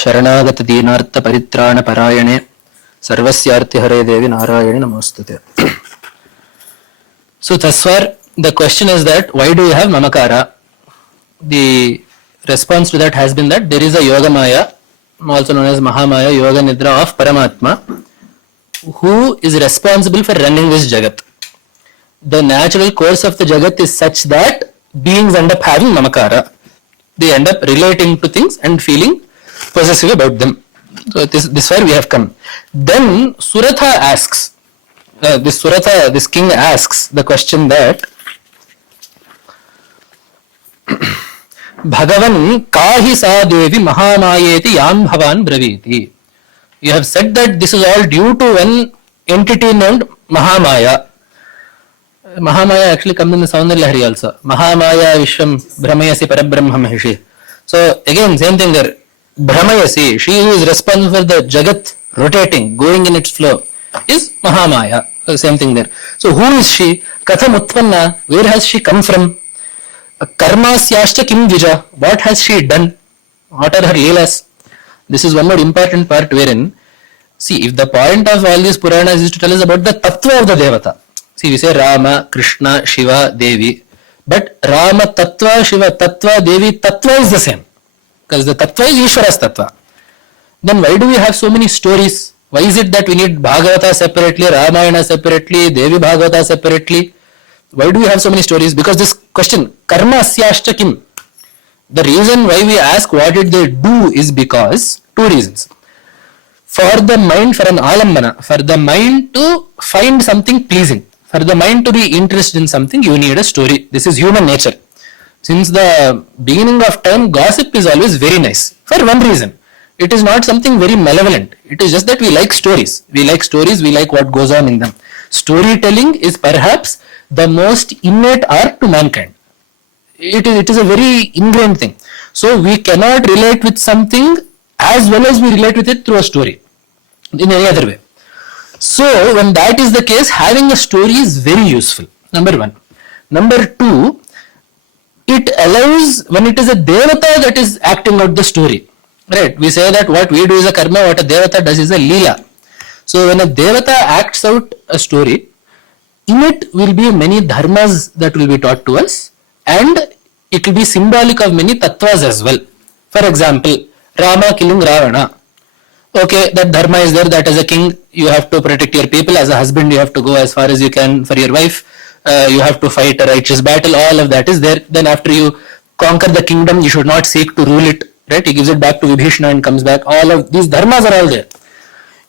ಶರಣಾಗತ ದೀನಾರ್ಥ ಪರಿತ್ರಾಣ ಪರಾಯಣೆ ಸರ್ವಸ್ಯಾರ್ಥಿ Hare Devi Narayani ನಮೋಸ್ತುತೆ. So thus far the question is that why do you have mamakara? The response to that has been that there is a yoga maya, also known as Mahamaya, yoga nidra of Paramatma, who is responsible for running this jagat. The natural course of the jagat is such that beings end up having mamakara. They end up relating to things and feeling possessive about them. So this far we have come. Then Suratha asks, this king asks the question that Bhagavan kahi sa devi mahamayeti yam bhavan braviti. You have said that this is all due to one entity named Mahamaya. Mahamaya actually comes in the Saundarya Lahari also. Mahamaya Vishwam Brahmayasi Parabrahma Mahishi. So again, same thing there. Brahmayasi, she who is responsible for the Jagat rotating, going in its flow, is Mahamaya. So same thing there. So who is she? Katham Uttama, where has she come from? Karmasyashta kim vija, what has she done? What are her leelas? This is one more important part wherein, see, if the point of all these Puranas is to tell us about the Tattva of the Devata. See, we say Rama, Krishna, Shiva, Devi. But Rama Tattva, Shiva Tattva, Devi Tattva is the same. Because the Tattva is Ishvara's Tattva. Then why do we have so many stories? Why is it that we need Bhagavata separately, Ramayana separately, Devi Bhagavata separately? Why do we have so many stories? Because this question, Karma Asyashta Kim. The reason why we ask what did they do is because, two reasons. For the mind, for an alambana, for the mind to find something pleasing, for the mind to be interested in something, you need a story. This is human nature. Since the beginning of time, gossip is always very nice. For one reason. It is not something very malevolent. It is just that we like stories. We like stories, we like what goes on in them. Storytelling is perhaps the most innate art to mankind. It is a very ingrained thing. So we cannot relate with something as well as we relate with it through a story in any other way. So when that is the case, having a story is very useful. Number one. Number two, it allows, when it is a devata that is acting out the story, right? We say that what we do is a karma, what a devata does is a leela. So when a devata acts out a story, in it will be many dharmas that will be taught to us, and it will be symbolic of many tattvas as well. For example, Rama killing Ravana. Okay, that dharma is there, that as a king you have to protect your people, as a husband you have to go as far as you can for your wife, you have to fight a righteous battle, all of that is there. Then after you conquer the kingdom, you should not seek to rule it, right? He gives it back to Vibhishana and comes back. All of these dharmas are all there.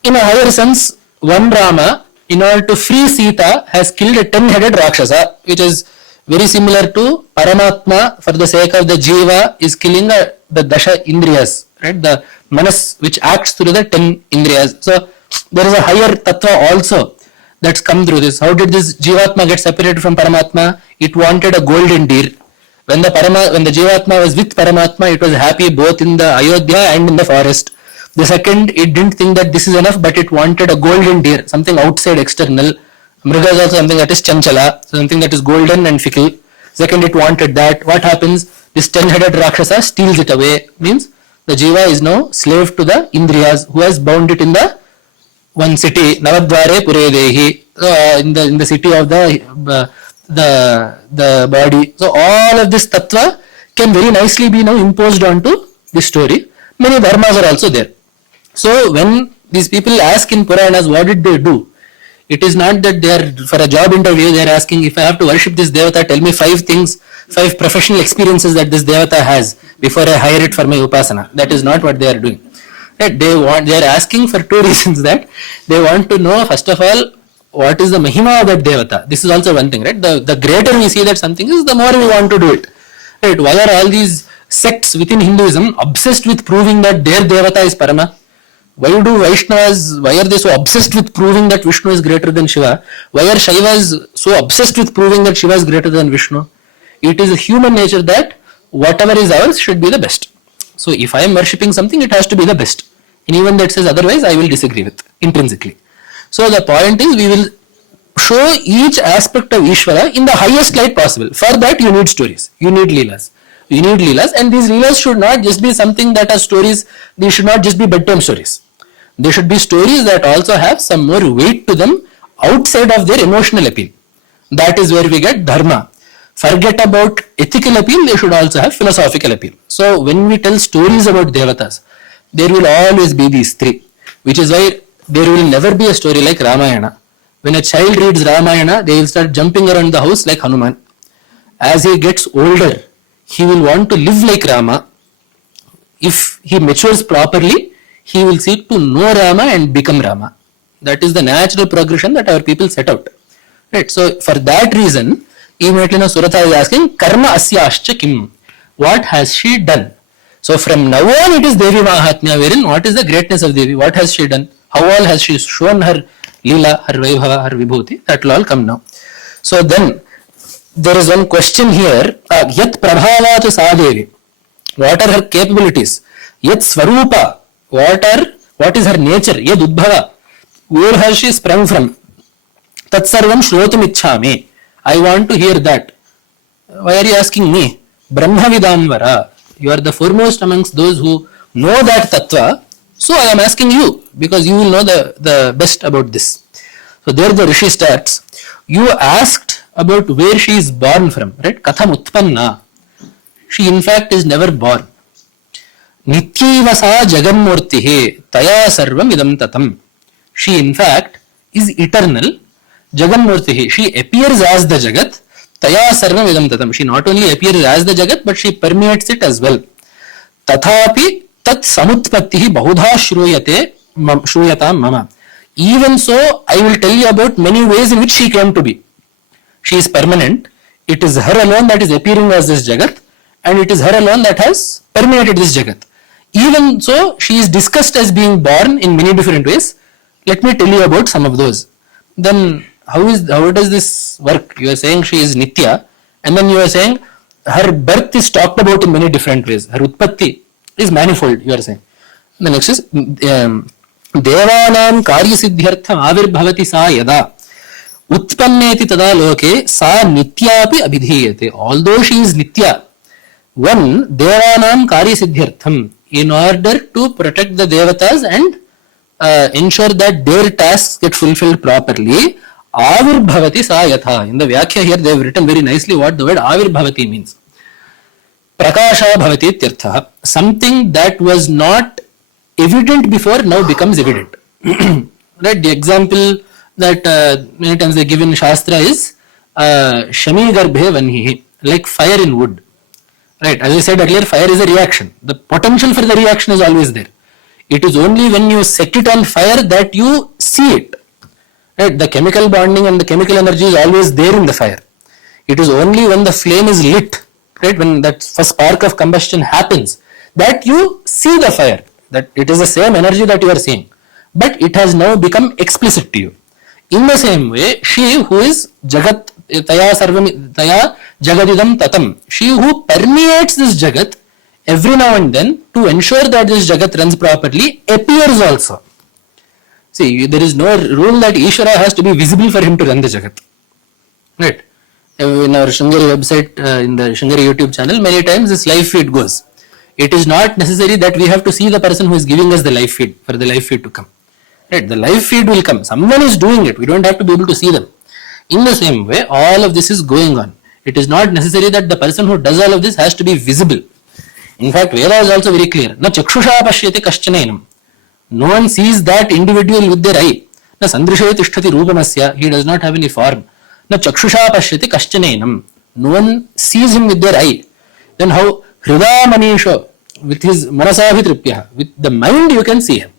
In a higher sense, one Rama, in order to free Sita, has killed a 10-headed Rakshasa, which is very similar to Paramatma, for the sake of the Jiva, is killing the Dasha Indriyas, right? The Manas, which acts through the 10 Indriyas. So there is a higher Tattva also that's come through this. How did this Jivatma get separated from Paramatma? It wanted a golden deer. When the Jivatma was with Paramatma, it was happy both in the Ayodhya and in the forest. The second, it didn't think that this is enough, but it wanted a golden deer, something outside, external. Mriga is also something that is chanchala, something that is golden and fickle. Second, it wanted that. What happens? This 10-headed Rakshasa steals it away. Means the Jiva is now slave to the Indriyas, who has bound it in the one city, Navadvare Puredehi, in the city of the body. So all of this tattva can very nicely be now imposed onto this story. Many dharmas are also there. So when these people ask in Puranas, what did they do? It is not that they are, for a job interview, they are asking, if I have to worship this devata, tell me 5 things, 5 professional experiences that this devata has before I hire it for my upasana. That is not what they are doing. Right? They are asking for 2 reasons. That they want to know, first of all, what is the mahima of that devata. This is also one thing, right? The greater we see that something is, the more we want to do it. Right? Why are all these sects within Hinduism obsessed with proving that their devata is Parama? Why are they so obsessed with proving that Vishnu is greater than Shiva? Why are Shaivas so obsessed with proving that Shiva is greater than Vishnu? It is a human nature that whatever is ours should be the best. So if I am worshipping something, it has to be the best. Anyone that says otherwise, I will disagree with intrinsically. So the point is, we will show each aspect of Ishvara in the highest light possible. For that, you need stories, you need leelas. You need leelas, and these leelas should not just be something that are stories. They should not just be bedtime stories. They should be stories that also have some more weight to them outside of their emotional appeal. That is where we get dharma. Forget about ethical appeal, they should also have philosophical appeal. So when we tell stories about devatas, there will always be these three, which is why there will never be a story like Ramayana. When a child reads Ramayana, they will start jumping around the house like Hanuman. As he gets older, he will want to live like Rama. If he matures properly, he will seek to know Rama and become Rama. That is the natural progression that our people set out. Right. So for that reason, immediately now Suratha is asking, Karma asyascha kim? What has she done? So from now on it is Devi Mahatmya, wherein what is the greatness of Devi? What has she done? How all has she shown her Leela, her Vaibhava, her Vibhuti? That will all come now. So then there is one question here. Yat Prabhavat Sa Devi. What are her capabilities? Yat Swarupa. What is her nature? Yad Udbhava. Where has she sprung from? Tat sarvam shrotum ichchami. I want to hear that. Why are you asking me? Brahma Vidamvara. You are the foremost amongst those who know that tattva. So I am asking you, because you will know the best about this. So there the Rishi starts. You asked about where she is born from, right? Katham Utpanna. She in fact is never born. Nityaiva Jaganmurtihe Taya Sarvam Idam Tatam. She in fact is eternal. Jaganmurtihe. She appears as the Jagat. Taya Sarvam Idam Tatam. She not only appears as the Jagat, but she permeates it as well. Tathapi Tat Samutpattihi Bahudha Shruyatam Mama. Even so, I will tell you about many ways in which she came to be. She is permanent. It is her alone that is appearing as this Jagat, and it is her alone that has permeated this Jagat. Even so, she is discussed as being born in many different ways. Let me tell you about some of those. Then how does this work? You are saying she is Nitya, and then you are saying her birth is talked about in many different ways. Her Utpatti is manifold, you are saying. The next is Devanam Karya Siddhyartham Avirbhavati Sa Yada Utpanneti Tada Loke Sa Nityapi Abhidhiyate. Although she is Nitya, one Devanam Karya Siddhyartham, in order to protect the Devatas and ensure that their tasks get fulfilled properly, Avirbhavati Sa Yatha. In the Vyakhya here they have written very nicely what the word Avirbhavati means. Prakasha Bhavati Tirtha. Something that was not evident before now becomes evident. Right? The example that many times they give in Shastra is Shami Garbhe Vanhihi, like fire in wood. Right? As I said earlier, fire is a reaction. The potential for the reaction is always there. It is only when you set it on fire that you see it. Right? The chemical bonding and the chemical energy is always there in the fire. It is only when the flame is lit, right, when that first spark of combustion happens, that you see the fire. That it is the same energy that you are seeing, but it has now become explicit to you. In the same way, she who is Jagat Taya Sarvam Taya Jagadidam Tatam, she who permeates this Jagat every now and then to ensure that this Jagat runs properly, appears also. See, there is no rule that Ishvara has to be visible for him to run the Jagat. Right? In our Shringeri website, in the Shringeri YouTube channel, many times this live feed goes. It is not necessary that we have to see the person who is giving us the live feed for the live feed to come. Right? The live feed will come. Someone is doing it. We don't have to be able to see them. In the same way, all of this is going on. It is not necessary that the person who does all of this has to be visible. In fact, Veda is also very clear. Na chakshusha pashyati kaschanainam. No one sees that individual with their eye. Na sandrishe tishtati rupanasya. He does not have any form. Na chakshusha pashyati kaschanainam. No one sees him with their eye. Then how Hrida Manisha, with his Manasabhitripya, with the mind you can see him.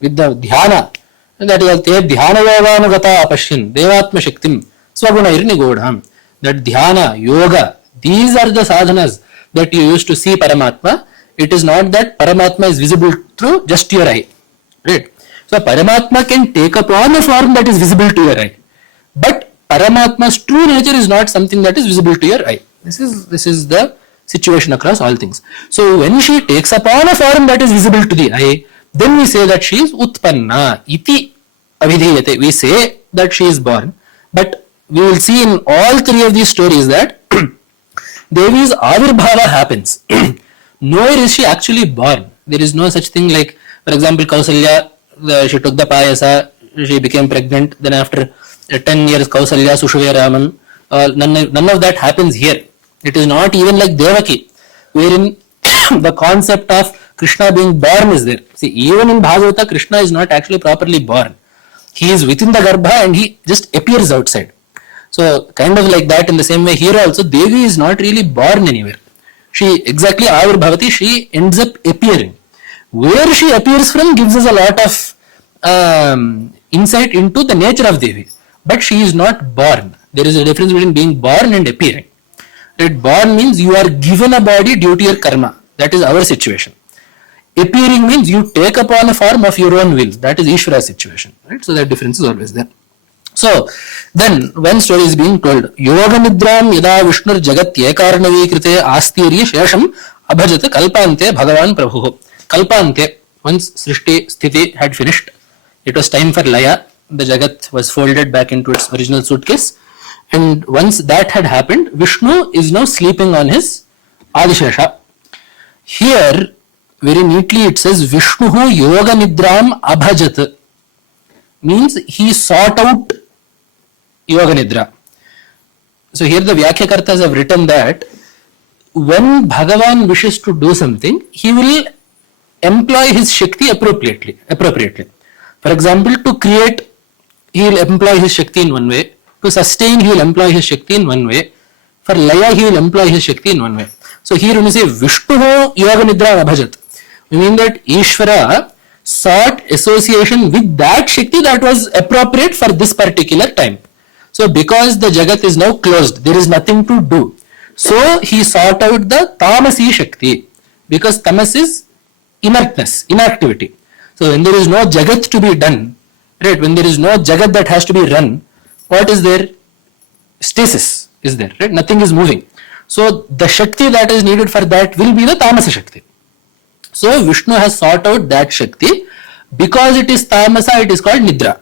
With the dhyana, that is the dhyana yoganugata apashyan, devatma shaktim, swagunair nigodham. That dhyana, yoga, these are the sadhanas that you used to see Paramatma. It is not that Paramatma is visible through just your eye. Right? So Paramatma can take upon a form that is visible to your eye. But Paramatma's true nature is not something that is visible to your eye. This is the situation across all things. So when she takes upon a form that is visible to the eye, then we say that she is Utpanna, iti avidhiyate. We say that she is born, but we will see in all three of these stories that Devi's Avirbhava happens. Nowhere is she actually born. There is no such thing like, for example, Kausalya, she took the payasa, she became pregnant, then after 10 years, Kausalya, Sushuvya Raman, none of that happens here. It is not even like Devaki, wherein the concept of Krishna being born is there. See, even in Bhagavata, Krishna is not actually properly born. He is within the Garbha and he just appears outside. So, kind of like that, in the same way here also, Devi is not really born anywhere. She exactly Avirbhavati, she ends up appearing. Where she appears from gives us a lot of insight into the nature of Devi. But she is not born. There is a difference between being born and appearing. Right? Born means you are given a body due to your karma. That is our situation. Appearing means you take upon a form of your own will. That is Ishvara's situation. Right? So that difference is always there. So then one story is being told. Yoga nidram yada Vishnur jagat yekarnavi krite astirya shesham abhajat kalpante bhagavan prabhu. Kalpante, once Srishti Sthiti had finished, it was time for Laya. The Jagat was folded back into its original suitcase. And once that had happened, Vishnu is now sleeping on his Adishesha. Here, very neatly it says, Vishnuhu yoga nidram abhajat. Means he sought out yoga nidra. So here the Vyakyakartas have written that when Bhagavan wishes to do something, he will employ his Shakti appropriately. For example, to create, he will employ his Shakti in one way. To sustain, he will employ his Shakti in one way. For Laya, he will employ his Shakti in one way. So here when you say Vishnu Yoga Nidra Abhajat, we mean that Ishvara sought association with that Shakti that was appropriate for this particular time. So because the Jagat is now closed, there is nothing to do. So he sought out the Tamasi Shakti, because Tamas is inertness, inactivity. So when there is no Jagat to be done, right, when there is no Jagat that has to be run, what is there? Stasis is there, right? Nothing is moving. So the Shakti that is needed for that will be the Tamasa Shakti. So Vishnu has sought out that Shakti. Because it is Tamasa, it is called Nidra.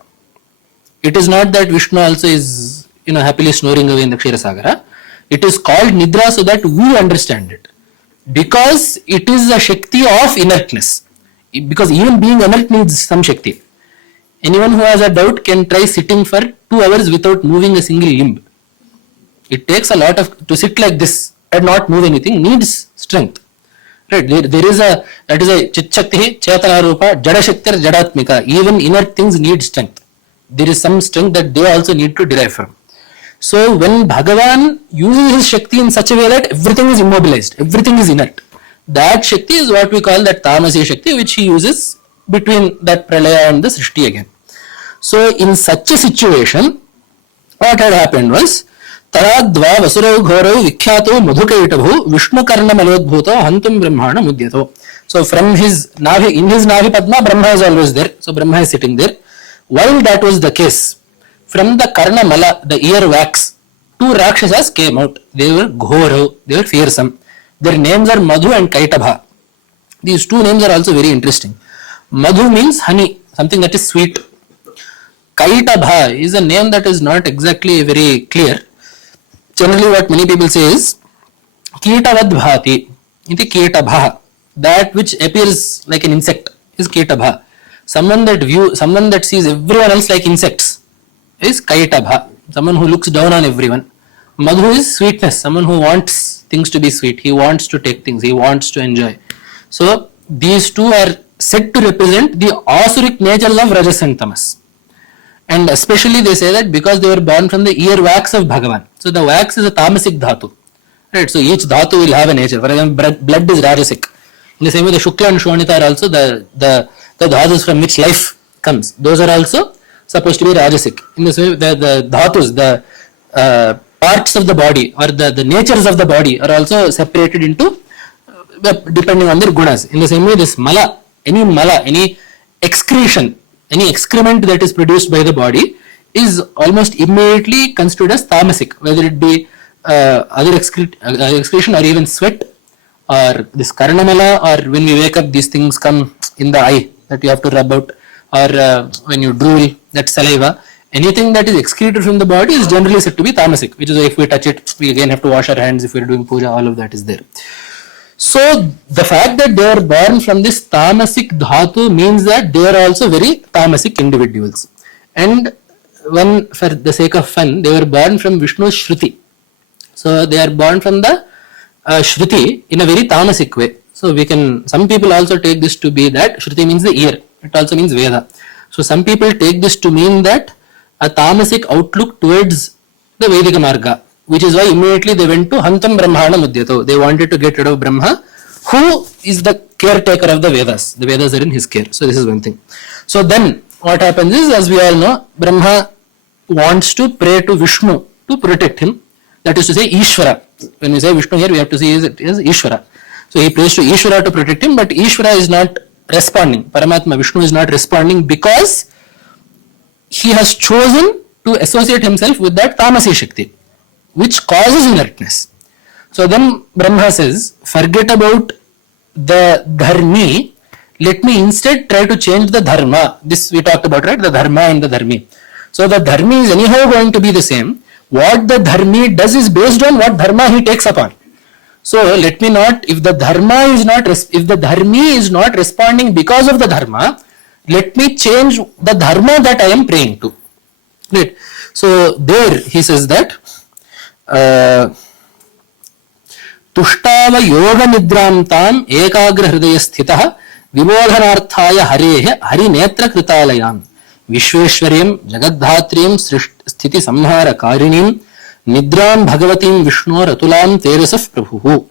It is not that Vishnu also is, happily snoring away in the Kshetrasagara. It is called Nidra so that we understand it. Because it is a Shakti of inertness. Because even being inert needs some Shakti. Anyone who has a doubt can try sitting for 2 hours without moving a single limb. It takes a lot to sit like this and not move anything needs strength. Right? There is that is a Chit-Shakti, Chetana Rupa, Jada-Shaktir, Jadatmika. Even inert things need strength. There is some strength that they also need to derive from. So when Bhagavan uses his Shakti in such a way that everything is immobilized, everything is inert, that Shakti is what we call that Tamasi Shakti, which he uses between that Pralaya and the Srishti again. So in such a situation, what had happened was, Taradva Vasuro Ghoro Vikyato Madhu Kaitabha Vishnu Karna Malodbhuto Hantum Brahmana Mudyato. So from his Navi, in his Navi Padma, Brahma is always there. So Brahma is sitting there. While that was the case, from the Karna Mala, the ear wax, 2 Rakshasas came out. They were Ghoro, they were fearsome. Their names are Madhu and Kaitabha. These 2 names are also very interesting. Madhu means honey, something that is sweet. Kaitabha is a name that is not exactly very clear. Generally what many people say is Kitavadbhati, iti Kitabha. That which appears like an insect is Kitabha. Someone that sees everyone else like insects is Kaitabha. Someone who looks down on everyone. Madhu is sweetness, someone who wants things to be sweet. He wants to take things, he wants to enjoy. So these 2 are said to represent the asuric natures of Rajas and Tamas. And especially they say that because they were born from the ear wax of Bhagavan. So the wax is a tamasic dhatu. Right? So each dhatu will have a nature. For example, blood is rajasic. In the same way, the Shukla and Shonita are also the dhatus from which life comes. Those are also supposed to be rajasic. In the same way, the dhatus, the parts of the body or the natures of the body are also separated into depending on their gunas. In the same way, this mala, any excretion, any excrement that is produced by the body is almost immediately considered as tamasic, whether it be other excretion or even sweat or this karanamala, or when we wake up these things come in the eye that you have to rub out, or when you drool, that saliva, Anything that is excreted from the body is generally said to be tamasic, which is why if we touch it, we again have to wash our hands. If we are doing puja, all of that is there. So the fact that they are born from this tamasic dhatu means that they are also very tamasic individuals. And when, for the sake of fun, they were born from Vishnu's Shruti. So they are born from the Shruti in a very tamasic way. So we can, some people also take this to be that Shruti means the ear. It also means Veda. So some people take this to mean that a tamasic outlook towards the Vedic Marga, which is why immediately they went to Hantam Brahmana Mudyato. They wanted to get rid of Brahma, who is the caretaker of the Vedas. The Vedas are in his care. So this is one thing. So then what happens is, as we all know, Brahma wants to pray to Vishnu to protect him. That is to say, Ishvara. When we say Vishnu here, we have to see it as Ishvara. So he prays to Ishvara to protect him, but Ishvara is not responding. Paramatma, Vishnu is not responding because he has chosen to associate himself with that Tamasi Shakti, which causes inertness. So then Brahma says, forget about the dharmi, let me instead try to change the dharma. This we talked about, right? The dharma and the dharmi. So the dharmi is anyhow going to be the same. What the dharmi does is based on what dharma he takes upon. So let me not, if the dharmi is not responding because of the dharma, let me change the dharma that I am praying to. Right? So there he says that Tushtava yoga nidram tam ekagra hridaya sthitah vibodhanarthaya harehe hari netra kritalayam Vishweshwaryam Jagadhatriyam Sthiti Samhara Karinim Nidram Bhagavatim Vishnu Ratulam Terasaf Prabhu.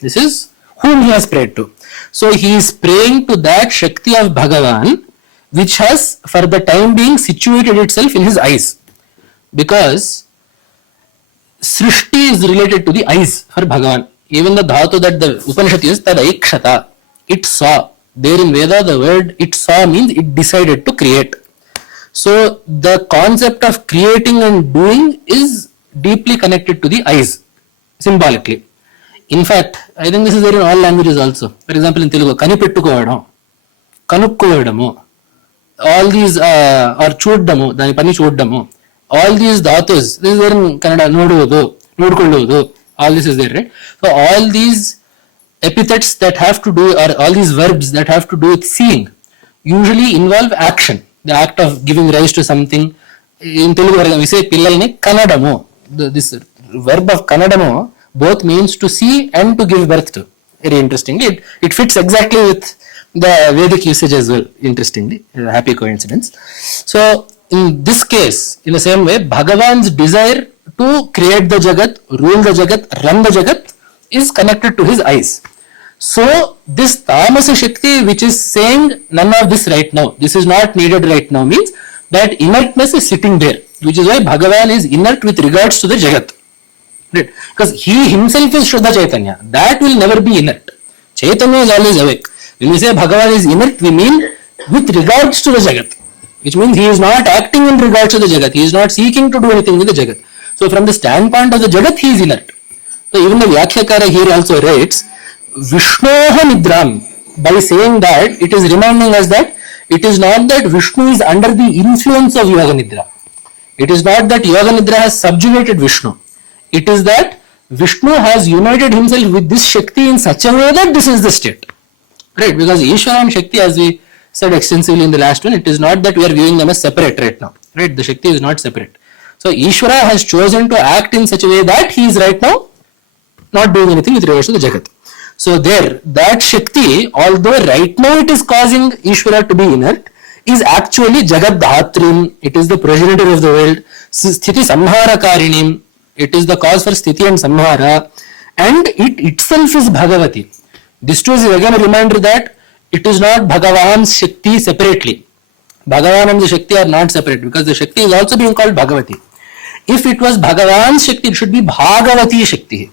This is whom he has prayed to. So he is praying to that Shakti of Bhagavan, which has for the time being situated itself in his eyes. Because Srishti is related to the eyes for Bhagavan. Even the dhatu that the Upanishad is Tadaikshata, it saw. There in Veda the word it saw means it decided to create. So the concept of creating and doing is deeply connected to the eyes, symbolically. In fact, I think this is there in all languages also. For example, in Telugu, Kanipettukovadam, Kanukkovadamu, all these, or Choddamu, Dani Pani Choddamu, all these dhatus, this is there in Kannada, Noduvudu, Nodkolluvudu, all this is there, right? So all these epithets that have to do, or all these verbs that have to do with seeing, usually involve action. The act of giving rise to something. In Telugu, we say Pillalni Kannadamu. This verb of Kannadamu both means to see and to give birth to. Very interestingly, it fits exactly with the Vedic usage as well. Interestingly, a happy coincidence. So, in this case, in the same way, Bhagavan's desire to create the Jagat, rule the Jagat, run the Jagat is connected to his eyes. So, this Tamasa Shakti which is saying none of this right now, this is not needed right now, means that inertness is sitting there, which is why Bhagavan is inert with regards to the Jagat. Right? Because he himself is Shuddha Chaitanya, that will never be inert. Chaitanya is always awake. When we say Bhagavan is inert, we mean with regards to the Jagat, which means he is not acting in regards to the Jagat, he is not seeking to do anything with the Jagat. So, from the standpoint of the Jagat, he is inert. So, even the Vyakhyakarya here also writes, Vishnoha Nidram, by saying that, it is reminding us that it is not that Vishnu is under the influence of Yoga Nidra. It is not that Yoga Nidra has subjugated Vishnu. It is that Vishnu has united himself with this Shakti in such a way that this is the state. Right? Because Ishvara and Shakti, as we said extensively in the last one, it is not that we are viewing them as separate right now. Right? The Shakti is not separate. So Ishvara has chosen to act in such a way that he is right now not doing anything with regards to the Jagat. So there, that Shakti, although right now it is causing Ishvara to be inert, is actually Jagat Dhatrim, it is the progenitor of the world, Sthiti Samhara Karinim, it is the cause for Sthiti and Samhara, and it itself is Bhagavati. This too is again a reminder that it is not Bhagavan's Shakti separately. Bhagavan and the Shakti are not separate, because the Shakti is also being called Bhagavati. If it was Bhagavan's Shakti, it should be Bhagavati Shakti.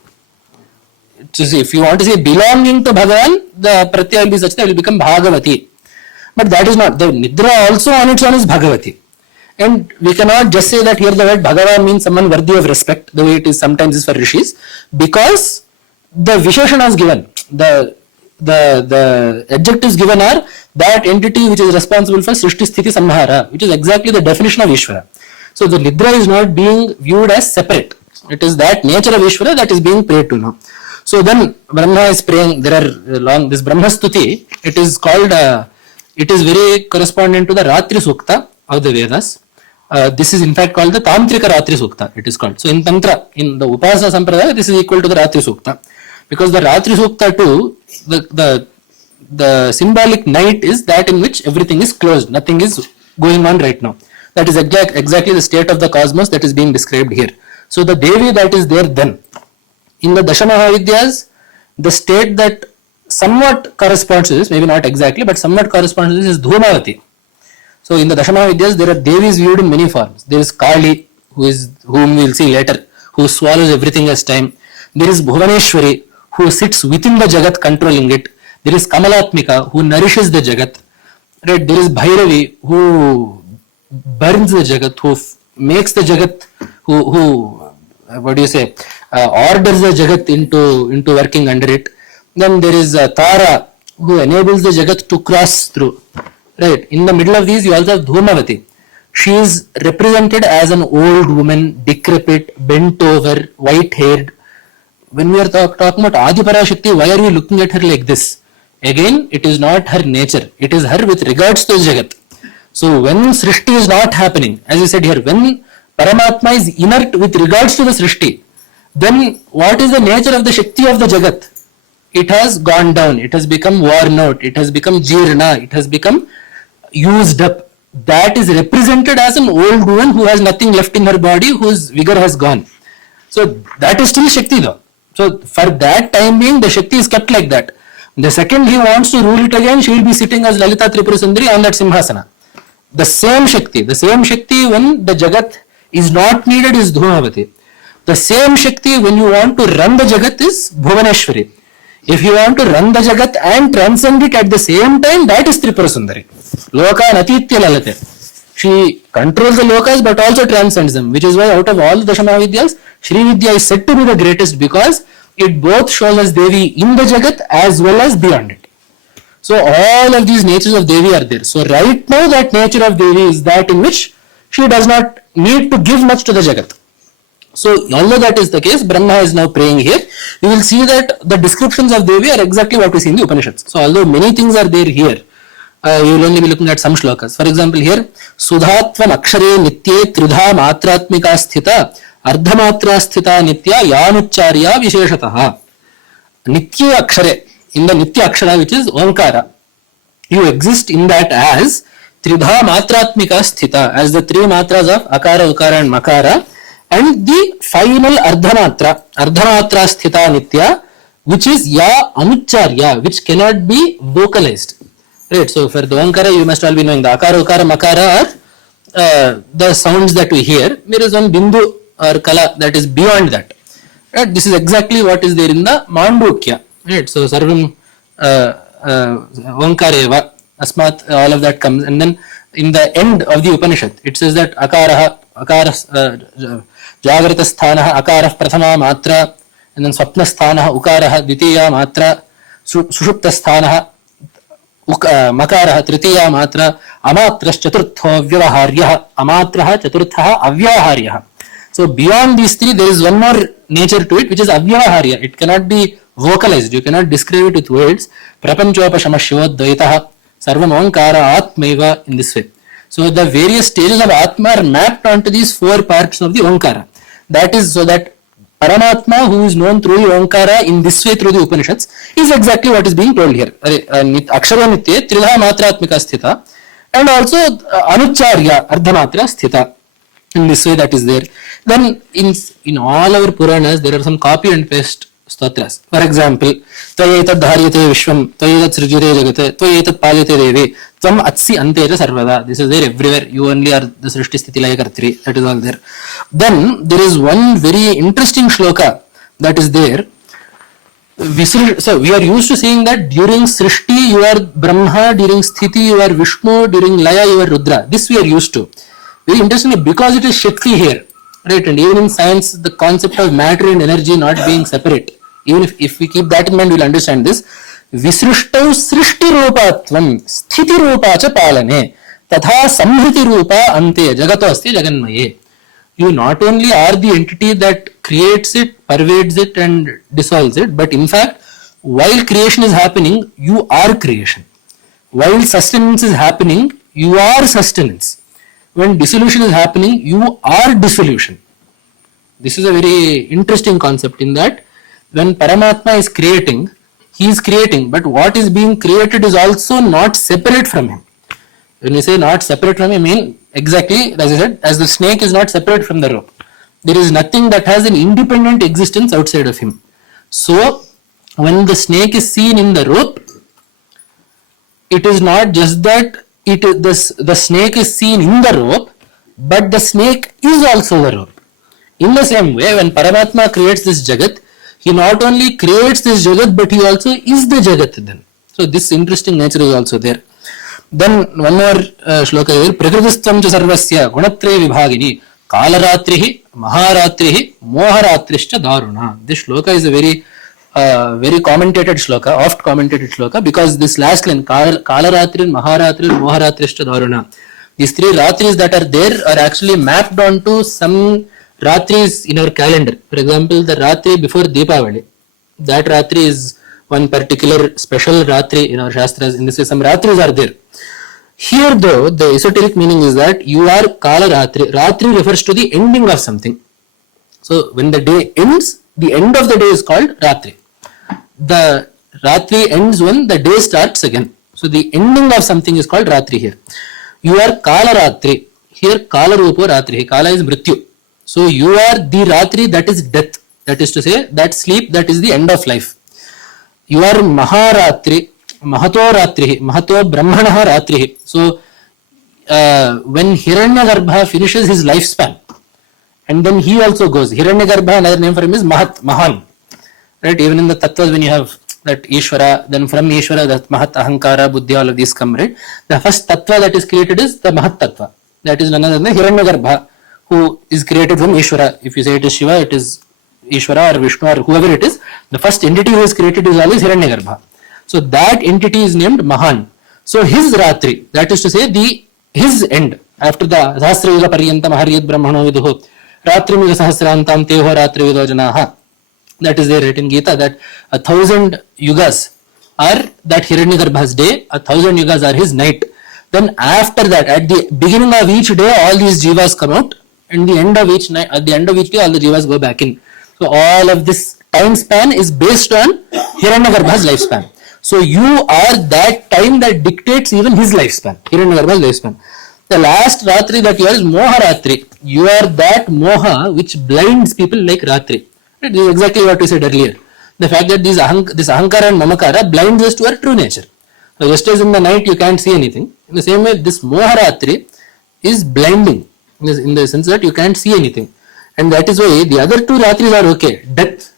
If you want to say belonging to Bhagavan, the pratyaya will be such that it will become Bhagavati. But that is not. The Nidra also on its own is Bhagavati. And we cannot just say that here the word Bhagavan means someone worthy of respect, the way it is sometimes is for rishis, because the Visheshana is given. The adjectives given are that entity which is responsible for Srishti Sthiti Samhara, which is exactly the definition of Ishvara. So the Nidra is not being viewed as separate. It is that nature of Ishvara that is being prayed to now. So then Brahma is praying. There are this Brahma Stuti. It is called. It is very corresponding to the Ratri Sukta of the Vedas. This is in fact called the Tantrika Ratri Sukta. It is called. So in Tantra, in the Upasana Sampradaya, this is equal to the Ratri Sukta, because the Ratri Sukta too, the symbolic night is that in which everything is closed, nothing is going on right now. That is exactly the state of the cosmos that is being described here. So the Devi that is there then, in the Dashamahavidyas, the state that somewhat corresponds to this, maybe not exactly, but somewhat corresponds to this is Dhumavati. So in the Dashamahavidyas, there are Devis viewed in many forms. There is Kali, whom we will see later, who swallows everything as time. There is Bhuvaneshwari, who sits within the Jagat controlling it. There is Kamalatmika, who nourishes the Jagat. Right? There is Bhairavi, who burns the Jagat, who makes the Jagat, who orders the Jagat into working under it. Then there is Tara, who enables the Jagat to cross through. Right? In the middle of these, you also have Dhumavati. She is represented as an old woman, decrepit, bent over, white-haired. When we are talking about Adiparashakti, why are we looking at her like this? Again, it is not her nature. It is her with regards to Jagat. So when Srishti is not happening, as you said here, when Paramatma is inert with regards to the Srishti, then what is the nature of the Shakti of the Jagat? It has gone down. It has become worn out. It has become Jirna. It has become used up. That is represented as an old woman who has nothing left in her body, whose vigor has gone. So that is still Shakti though. So for that time being, the Shakti is kept like that. The second he wants to rule it again, she will be sitting as Lalita Tripura Sundari on that Simhasana. The same Shakti when the Jagat is not needed is Dhumavati. The same Shakti when you want to run the Jagat is Bhuvaneshwari. If you want to run the Jagat and transcend it at the same time, that is Tripura Sundari. Loka Natitya Lalate. She controls the lokas but also transcends them, which is why out of all the Dashamahavidyas, Shri Vidya is said to be the greatest because it both shows us Devi in the Jagat as well as beyond it. So all of these natures of Devi are there. So right now that nature of Devi is that in which she does not need to give much to the Jagat. So although that is the case, Brahma is now praying here. You will see that the descriptions of Devi are exactly what we see in the Upanishads. So although many things are there here, you will only be looking at some shlokas. For example here, Sudhatvam Akshare Nitye Tridha Matratmika Sthita Ardhamatra Sthita Nitya Yanucharya Visheshataha. Nitya Akshare, in the Nitya Akshara which is Omkara, you exist in that as Tridha Matratmika Sthita, as the three matras of Akara, Ukara and Makara, and the final Ardhamatra Sthita Nitya, which is Ya Anucharya, which cannot be vocalized. Right, so for the Omkara, you must all be knowing the Akara, Ukara, Makara are the sounds that we hear. There is one Bindu or Kala that is beyond that. Right, this is exactly what is there in the Mandukya. Right, so Sarvam Omkareva, Asmat, all of that comes, and then in the end of the Upanishad, it says that Akara Jagrata Sthana, Akara Prathama Matra, and then Swapna Sthana, Ukara Dvitiya Matra, Sushupta Sthana, Makara Tritiya Matra, Amatras Chaturtho Vyavaharya, Amatraha Chaturtha Avyavaharya. So beyond these three, there is one more nature to it, which is Avyavaharya. It cannot be vocalized. You cannot describe it with words. Prapanchopa Dvaitaha Sarvam Onkara Atmaiva, in this way. So the various stages of Atma are mapped onto these four parts of the Onkara. That is so that Paramatma, who is known through the Onkara in this way through the Upanishads, is exactly what is being told here. Akshara Nitye Tridha Matratmika Sthita, and also Anucharya Ardhamatra Sthita. In this way that is there. Then in all our Puranas, there are some copy and paste stotras. For example, Tvayetat Dharyate Vishwam, Tvayetat Srijire Jagate, Tvayetat Palyate Devi, Tvam Atsi Anteta Sarvada. This is there everywhere. You only are the Srishti Sthiti Laya Kartri. That is all there. Then there is one very interesting shloka that is there. So we are used to saying that during Srishti you are Brahma, during Sthiti you are Vishnu, during Laya you are Rudra. This we are used to. Very interestingly, because it is Shakti here, right, and even in science, the concept of matter and energy not being separate, even if we keep that in mind, we will understand this. Visrishtau Srishti Rupatvam Sthiti Rupacha Palane Tatha Samhriti Rupa Ante Jagato Asti Jaganmaye. You not only are the entity that creates it, pervades it and dissolves it, but in fact, while creation is happening, you are creation. While sustenance is happening, you are sustenance. When dissolution is happening, you are dissolution. This is a very interesting concept in that when Paramatma is creating, he is creating, but what is being created is also not separate from him. When we say not separate from him, I mean exactly as I said, as the snake is not separate from the rope. There is nothing that has an independent existence outside of him. So, when the snake is seen in the rope, it is not just that the snake is seen in the rope, but the snake is also the rope. In the same way, when Paramatma creates this Jagat, he not only creates this Jagat, but he also is the Jagat then. So this interesting nature is also there. Then one more shloka here. Prakritistam cha sarvasya gunatraya vibhagini kalaratrihi maharatrihi moharatrischa daruna. This shloka is a very commentated shloka, oft commentated shloka, because this last line kalaratri, maharatri, moharatrischa daruna. These three ratris that are there are actually mapped onto some Ratris in our calendar. For example, the Ratri before Deepavali. That Ratri is one particular special Ratri in our Shastras. In this way, some Ratris are there. Here though, the esoteric meaning is that you are Kala Ratri. Ratri refers to the ending of something. So, when the day ends, the end of the day is called Ratri. The Ratri ends when the day starts again. So, the ending of something is called Ratri here. You are Kala Ratri. Here, Kala Rupo Ratri. Kala is Mrityu. So you are the Ratri, that is death. That is to say, that sleep, that is the end of life. You are Maharatri, Mahato Ratri, Mahato Brahmanaha Ratri. So when Hiranyagarbha finishes his lifespan, and then he also goes. Hiranyagarbha, another name for him is Mahan. Right? Even in the Tattvas, when you have that Ishvara, then from Ishvara, that Mahat, Ahankara, Buddhi, all of these come, right? The first Tattva that is created is the Mahat Tattva. That is none other than Hiranyagarbha, who is created from Ishvara. If you say it is Shiva, it is Ishvara or Vishnu or whoever it is. The first entity who is created is always Hiranyagarbha. So that entity is named Mahan. So his Ratri, that is to say his end, after the Sahasra Yuga Paryanta Maharyad Brahmano Viduho, Ratri Yuga Sahasrantam Teho Ratri Vido Janaha. That is there written in Gita, that 1,000 yugas are that Hiranyagarbha's day, 1,000 yugas are his night. Then after that, at the beginning of each day, all these jivas come out. And the end of each night, at the end of each day, all the jivas go back in. So all of this time span is based on Hiranyagarbha's lifespan. So you are that time that dictates even his lifespan, Hiranyagarbha's lifespan. The last Ratri that you are is Moharatri. You are that Moha which blinds people like Ratri. This is exactly what we said earlier. The fact that this Ahankara and Mamakara blinds us to our true nature. So just as in the night you can't see anything, in the same way this Moharatri is blinding. In the sense that you can't see anything, and that is why the other two Ratris are okay. Death,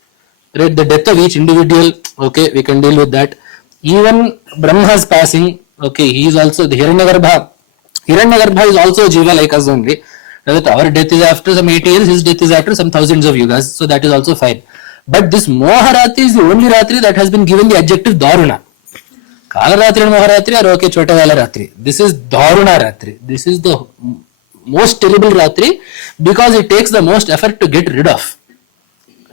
right? The death of each individual, okay, we can deal with that. Even Brahma's passing, okay, he is also the Hiranyagarbha. Hiranyagarbha is also Jiva like us only. That our death is after some 80 years, his death is after some thousands of yugas, so that is also fine. But this Moharatri is the only Ratri that has been given the adjective Daruna. Kalaratri and Moharatri are okay, Chotavala Ratri. This is Daruna Ratri. This is the most terrible Ratri because it takes the most effort to get rid of.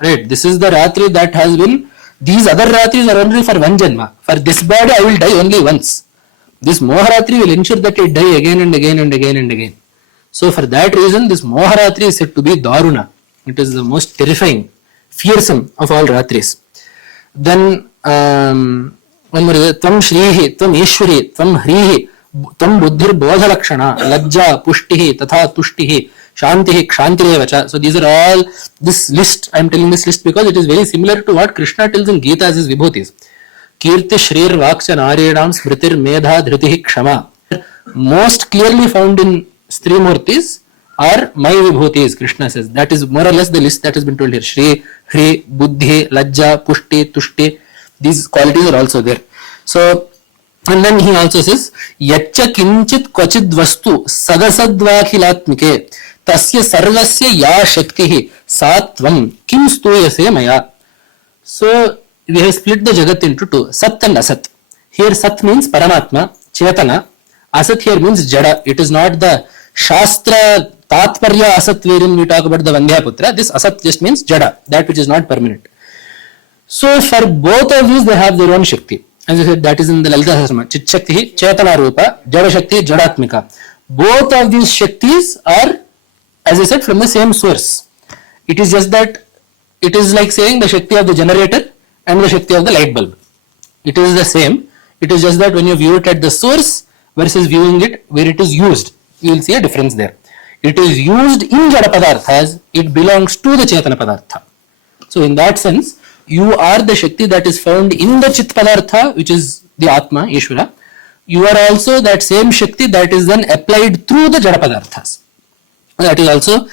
Right? This is the Ratri that has been, these other Ratris are only for one Janma. For this body I will die only once. This Moharatri will ensure that I die again and again and again and again. So for that reason this Moharatri is said to be Daruna. It is the most terrifying, fearsome of all Ratris. Then one more is Tvam Shrihi, Tvam Ishwari, Tvam Hrihi, Tvam Buddhir Bodha Lakshana, Lajja, Pushtihi, Tatha Tushtihi, Shantihi, Kshantirevacha. So these are all, this list, I am telling this list because it is very similar to what Krishna tells in Gita as his Vibhutis. Kirti Shrir Vaksha Naredam Smritir Medha Dhritihi Kshama. Most clearly found in Strimurtis are my Vibhutis, Krishna says. That is more or less the list that has been told here. Shri, Hri, Buddhi, Lajja, Pushti, Tushti. These qualities are also there. So, and then he also says, Yacha kinchit kvachid vastu sadasadvakhilatmike tasya sarvasya ya shaktihi satvam kim stuyase maya. So, we have split the Jagat into two, Sat and Asat. Here Sat means Paramatma, Chetana. Asat here means Jada. It is not the Shastra Tatparya asat, wherein we talk about the Vandhyaputra, this asat just means jada, that which is not permanent. So for both of these, they have their own Shakti. As I said, that is in the Lalita Sahasrama. Chit Shakti, Chetana Rupa, Jada Shakti, Jadatmika. Both of these Shaktis are, as I said, from the same source. It is just that it is like saying the Shakti of the generator and the Shakti of the light bulb. It is the same. It is just that when you view it at the source versus viewing it where it is used, you will see a difference there. It is used in Jada Padarthas, it belongs to the Chetana Padartha. So in that sense, you are the Shakti that is found in the Chit Padartha, which is the Atma, Ishvara. You are also that same Shakti that is then applied through the Jada Padarthas. That is also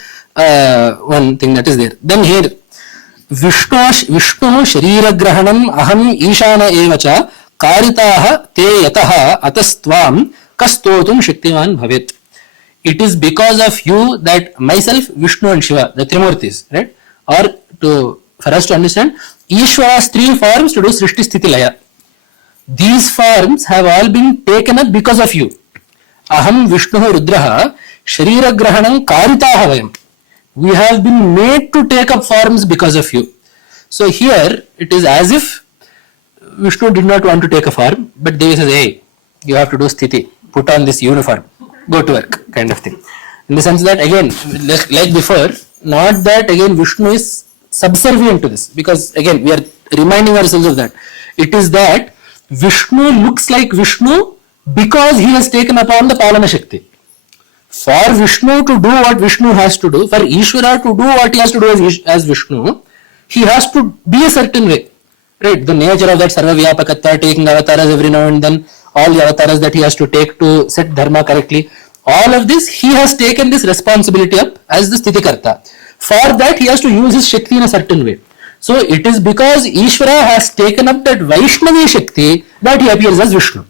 one thing that is there. Then here, Vishnu Sharira Grahanam Aham Ishana Evacha Karitaha Te Yataha Atastvam Kastotum Shaktiman Bhavet. It is because of you that myself, Vishnu and Shiva, the Trimurtis, right? Or for us to understand, Ishvara's three forms to do Srishti Sthiti Laya. These forms have all been taken up because of you. Aham Vishnu Rudraha Sharira Grahanam Karitaha Vayam. We have been made to take up forms because of you. So here it is as if Vishnu did not want to take a form, but Devi says, hey, you have to do Sthiti, put on this uniform, go to work, kind of thing. In the sense that again, like before, not that again Vishnu is subservient to this, because again we are reminding ourselves of that. It is that Vishnu looks like Vishnu because he has taken upon the Palana Shakti. For Vishnu to do what Vishnu has to do, for Ishvara to do what he has to do as Vishnu, he has to be a certain way. Right? The nature of that Sarva Vyapakata, taking avatars every now and then, all the avatars that he has to take to set dharma correctly, all of this, he has taken this responsibility up as the Sthitikarta. For that, he has to use his Shakti in a certain way. So it is because Ishvara has taken up that Vaishnavi Shakti that he appears as Vishnu.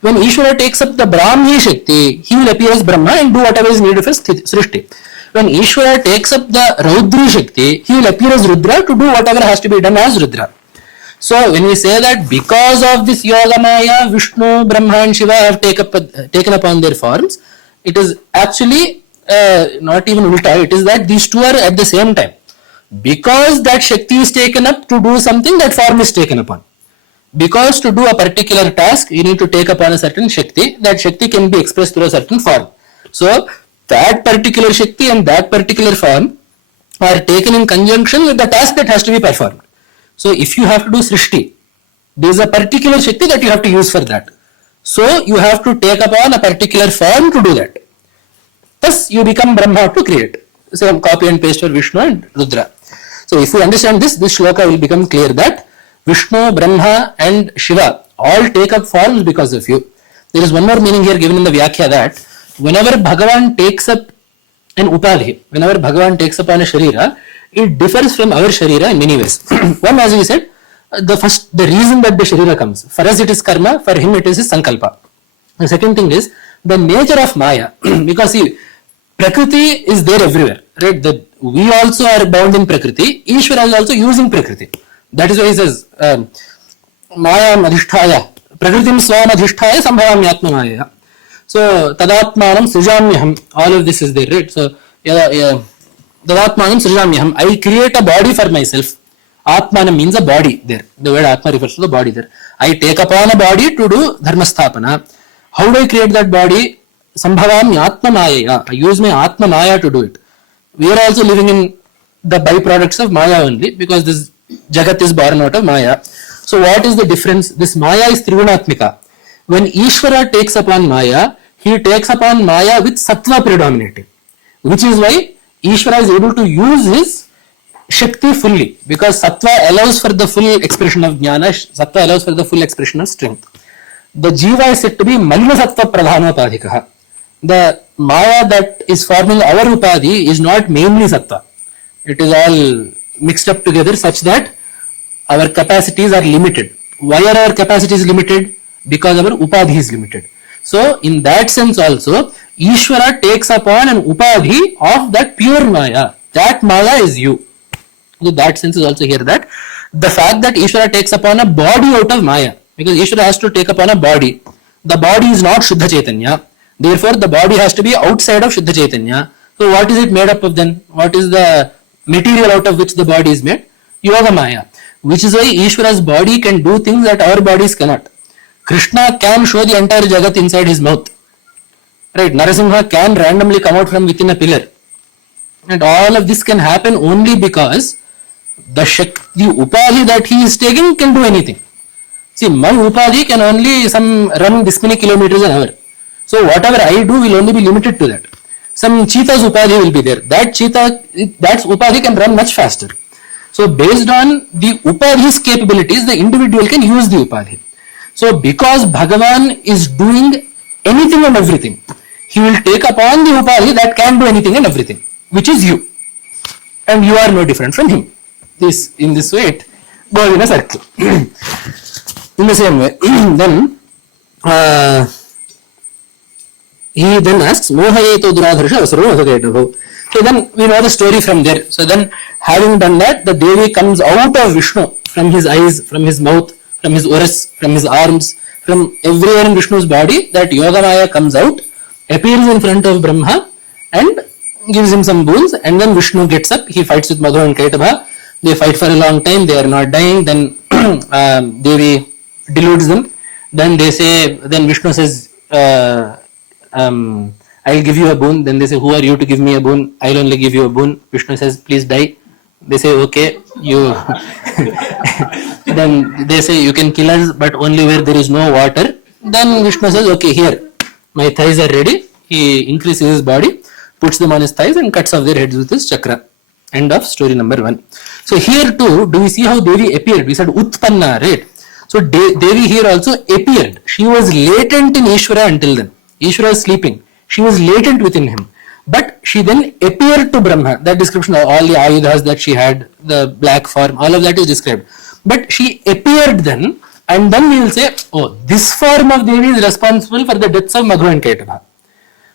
When Ishvara takes up the Brahmi Shakti, he will appear as Brahma and do whatever is needed for Srishti. When Ishvara takes up the Raudri Shakti, he will appear as Rudra to do whatever has to be done as Rudra. So when we say that because of this Yoga Maya, Vishnu, Brahma and Shiva have taken upon their forms, it is actually not even ulta, it is that these two are at the same time. Because that Shakti is taken up to do something, that form is taken upon. Because to do a particular task, you need to take upon a certain Shakti. That Shakti can be expressed through a certain form. So that particular Shakti and that particular form are taken in conjunction with the task that has to be performed. So if you have to do Srishti, there is a particular Shakti that you have to use for that. So you have to take upon a particular form to do that. Thus you become Brahma to create. So copy and paste for Vishnu and Rudra. So if you understand this shloka will become clear that Vishnu, Brahma and Shiva all take up forms because of you. There is one more meaning here given in the Vyakhya that whenever Bhagavan takes up an upadhi, whenever Bhagavan takes upon a sharira, it differs from our sharira in many ways. One, as we said, the reason that the sharira comes. For us it is karma, for him it is his sankalpa. The second thing is the nature of Maya. Because see, Prakriti is there everywhere. Right? We also are bound in Prakriti. Ishvara is also using Prakriti. That is why he says, Maya Madhisthaya, Prakritim Swam Adhisthaya Sambhavami Atma Maya. So, Tadatmanam Srijamyaham, all of this is there, right? So, Tadatmanam Srijamyaham, I create a body for myself. Atmanam means a body there. The word Atma refers to the body there. I take upon a body to do Dharmasthapana. How do I create that body? Sambhavami Atma Maya. I use my Atma Maya to do it. We are also living in the byproducts of Maya only because this Jagat is born out of Maya. So what is the difference? This Maya is Trigunatmika. When Ishvara takes upon Maya, he takes upon Maya with Sattva predominating. Which is why Ishvara is able to use his Shakti fully. Because Sattva allows for the full expression of Jnana, Sattva allows for the full expression of strength. The Jiva is said to be Malina Sattva Pradhanopadhikaha. The Maya that is forming our Upadhi is not mainly Sattva. It is all mixed up together such that our capacities are limited. Why are our capacities limited? Because our Upadhi is limited. So, in that sense also, Ishvara takes upon an Upadhi of that pure Maya. That Maya is you. So, that sense is also here that the fact that Ishvara takes upon a body out of Maya, because Ishvara has to take upon a body. The body is not Shuddha Chaitanya. Therefore, the body has to be outside of Shuddha Chaitanya. So, what is it made up of then? What is the material out of which the body is made? Yoga Maya. Which is why Ishvara's body can do things that our bodies cannot. Krishna can show the entire Jagat inside his mouth. Right? Narasimha can randomly come out from within a pillar. And all of this can happen only because the Upadhi that he is taking can do anything. See, my Upadhi can only run this many kilometers an hour. So whatever I do will only be limited to that. Some cheetah's Upadhi will be there. That Upadhi can run much faster. So based on the Upadhi's capabilities, the individual can use the Upadhi. So because Bhagavan is doing anything and everything, he will take upon the Upadhi that can do anything and everything, which is you. And you are no different from him. In this way it goes in a circle. In the same way, then he then asks, Mohayeto Duradharsha Asuro Mahakaitabha. So then we know the story from there. So then having done that, the Devi comes out of Vishnu from his eyes, from his mouth, from his uras, from his arms, from everywhere in Vishnu's body. That Yogamaya comes out, appears in front of Brahma and gives him some boons, and then Vishnu gets up, he fights with Madhu and Kaitabha. They fight for a long time, they are not dying. Then Devi deludes them. Then Vishnu says, I'll give you a boon. Then they say, who are you to give me a boon? I'll only give you a boon. Vishnu says, please die. They say, okay, you. Then they say, you can kill us, but only where there is no water. Then Vishnu says, okay, here, my thighs are ready. He increases his body, puts them on his thighs and cuts off their heads with his chakra. End of story number 1. So here too, do we see how Devi appeared? We said Uttama, right? So Devi here also appeared. She was latent in Ishvara until then. Ishvara was sleeping. She was latent within him. But she then appeared to Brahma. That description of all the ayudhas that she had, the black form, all of that is described. But she appeared then, and then we will say, oh, this form of Devi is responsible for the deaths of Madhu and Kaitabha.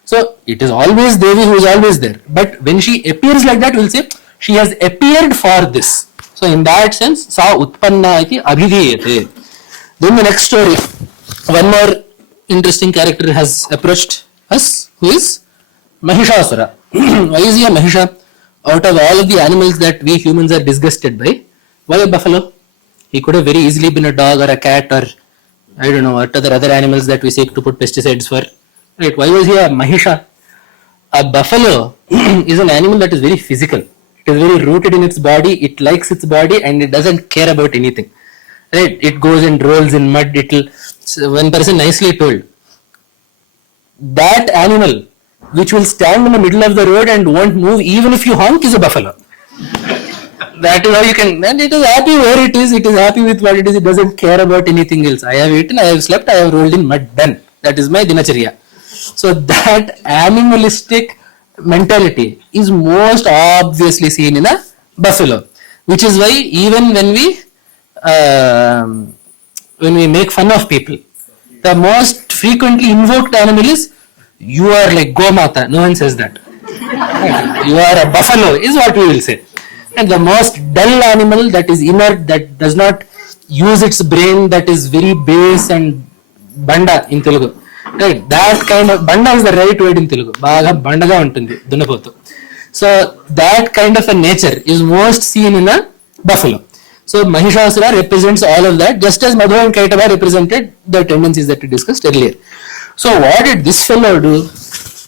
So it is always Devi who is always there. But when she appears like that, we will say, she has appeared for this. So in that sense, sa utpanna iti abhidhiyate. Then the next story, one more interesting character has approached us, who is Mahishasura. Why is he a Mahisha? Out of all of the animals that we humans are disgusted by, why a buffalo? He could have very easily been a dog or a cat or I don't know what other animals that we seek to put pesticides for. Right? Why was he a Mahisha? A buffalo is an animal that is very physical. It is very rooted in its body. It likes its body and it doesn't care about anything. Right? It goes and rolls in mud. One person nicely told, that animal which will stand in the middle of the road and won't move even if you honk is a buffalo. That is how you can, and it is happy where it is happy with what it is, it doesn't care about anything else. I have eaten, I have slept, I have rolled in mud, done. That is my dinacharya. So that animalistic mentality is most obviously seen in a buffalo, which is why even when we make fun of people, the most frequently invoked animal is, you are like Gomata. No one says that. You are a buffalo is what we will say. And the most dull animal, that is inert, that does not use its brain, that is very base and banda in Telugu. Right? That kind of, banda is the right word in Telugu. Baga bandaga untundi, dunapotu. So that kind of a nature is most seen in a buffalo. So Mahishasura represents all of that, just as Madhu and Kaitabha represented the tendencies that we discussed earlier. So what did this fellow do?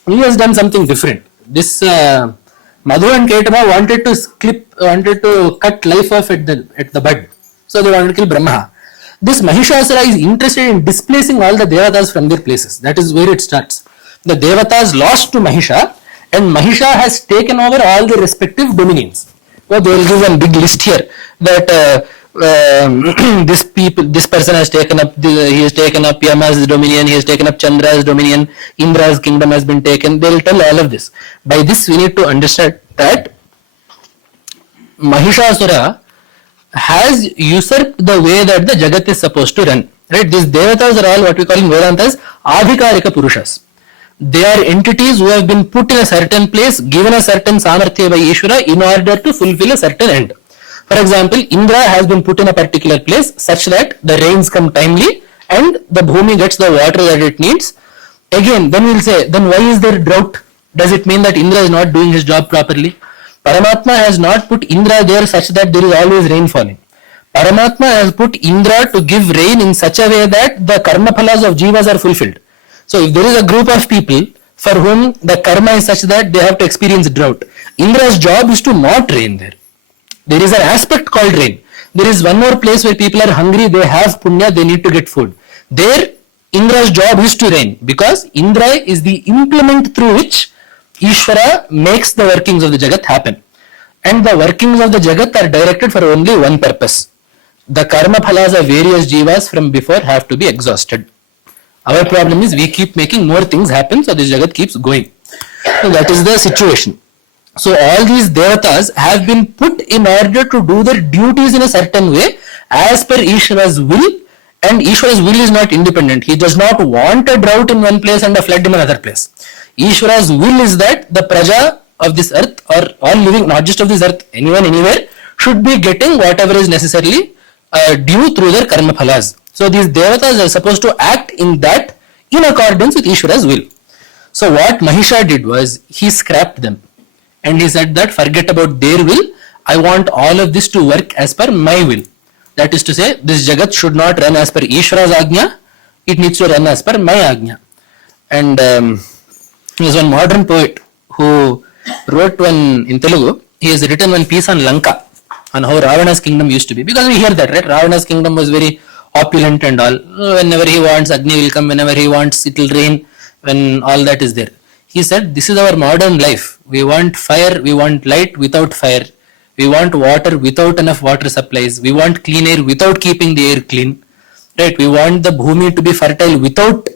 He has done something different. This Madhu and Kaitabha wanted to cut life off at the bud. So they wanted to kill Brahma. This Mahishasura is interested in displacing all the Devatas from their places. That is where it starts. The Devatas lost to Mahisha, and Mahisha has taken over all the respective dominions. Well, they will give one big list here that this person has taken up, he has taken up Yama's dominion, he has taken up Chandra's dominion, Indra's kingdom has been taken. They will tell all of this. By this we need to understand that Mahishasura has usurped the way that the Jagat is supposed to run. Right? These Devatas are all what we call in Vedanta as Adhikarika Purushas. They are entities who have been put in a certain place, given a certain Samarthya by Ishvara in order to fulfill a certain end. For example, Indra has been put in a particular place such that the rains come timely and the Bhumi gets the water that it needs Again, then we'll say, then why is there drought? Does it mean that Indra is not doing his job properly? Paramatma has not put Indra there such that there is always rain falling. Paramatma has put Indra to give rain in such a way that the karma phalas of jivas are fulfilled. So if there is a group of people for whom the karma is such that they have to experience drought, Indra's job is to not rain there. There is an aspect called rain. There is one more place where people are hungry, they have punya, they need to get food. There, Indra's job is to reign, because Indra is the implement through which Ishvara makes the workings of the Jagat happen. And the workings of the Jagat are directed for only one purpose. The karma phalas of various jivas from before have to be exhausted. Our problem is we keep making more things happen, so this Jagat keeps going. So that is the situation. So all these devatas have been put in order to do their duties in a certain way as per Ishvara's will, and Ishvara's will is not independent. He does not want a drought in one place and a flood in another place. Ishvara's will is that the praja of this earth, or all living, not just of this earth, anyone, anywhere, should be getting whatever is necessarily due through their karma phalas. So these devatas are supposed to act in that, in accordance with Ishvara's will. So what Mahisha did was, he scrapped them. And he said that forget about their will, I want all of this to work as per my will. That is to say, this Jagat should not run as per Ishvara's Agnya, it needs to run as per my Agnya. And there's one modern poet who wrote one in Telugu. He has written one piece on Lanka, on how Ravana's kingdom used to be. Because we hear that, right? Ravana's kingdom was very opulent and all. Whenever he wants, Agni will come. Whenever he wants, it will rain. When all that is there. He said, this is our modern life. We want fire, we want light without fire. We want water without enough water supplies. We want clean air without keeping the air clean. Right? We want the bhumi to be fertile without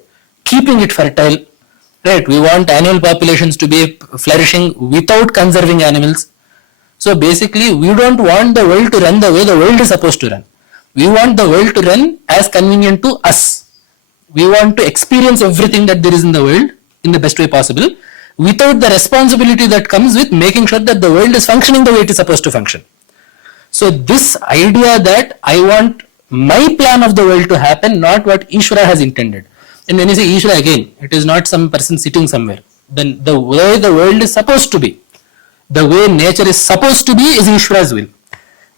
keeping it fertile. Right? We want annual populations to be flourishing without conserving animals. So basically, we don't want the world to run the way the world is supposed to run. We want the world to run as convenient to us. We want to experience everything that there is in the world in the best way possible, without the responsibility that comes with making sure that the world is functioning the way it is supposed to function. So this idea that I want my plan of the world to happen, not what Ishvara has intended. And when you say Ishvara, again, it is not some person sitting somewhere. Then the way the world is supposed to be, the way nature is supposed to be is Ishvara's will.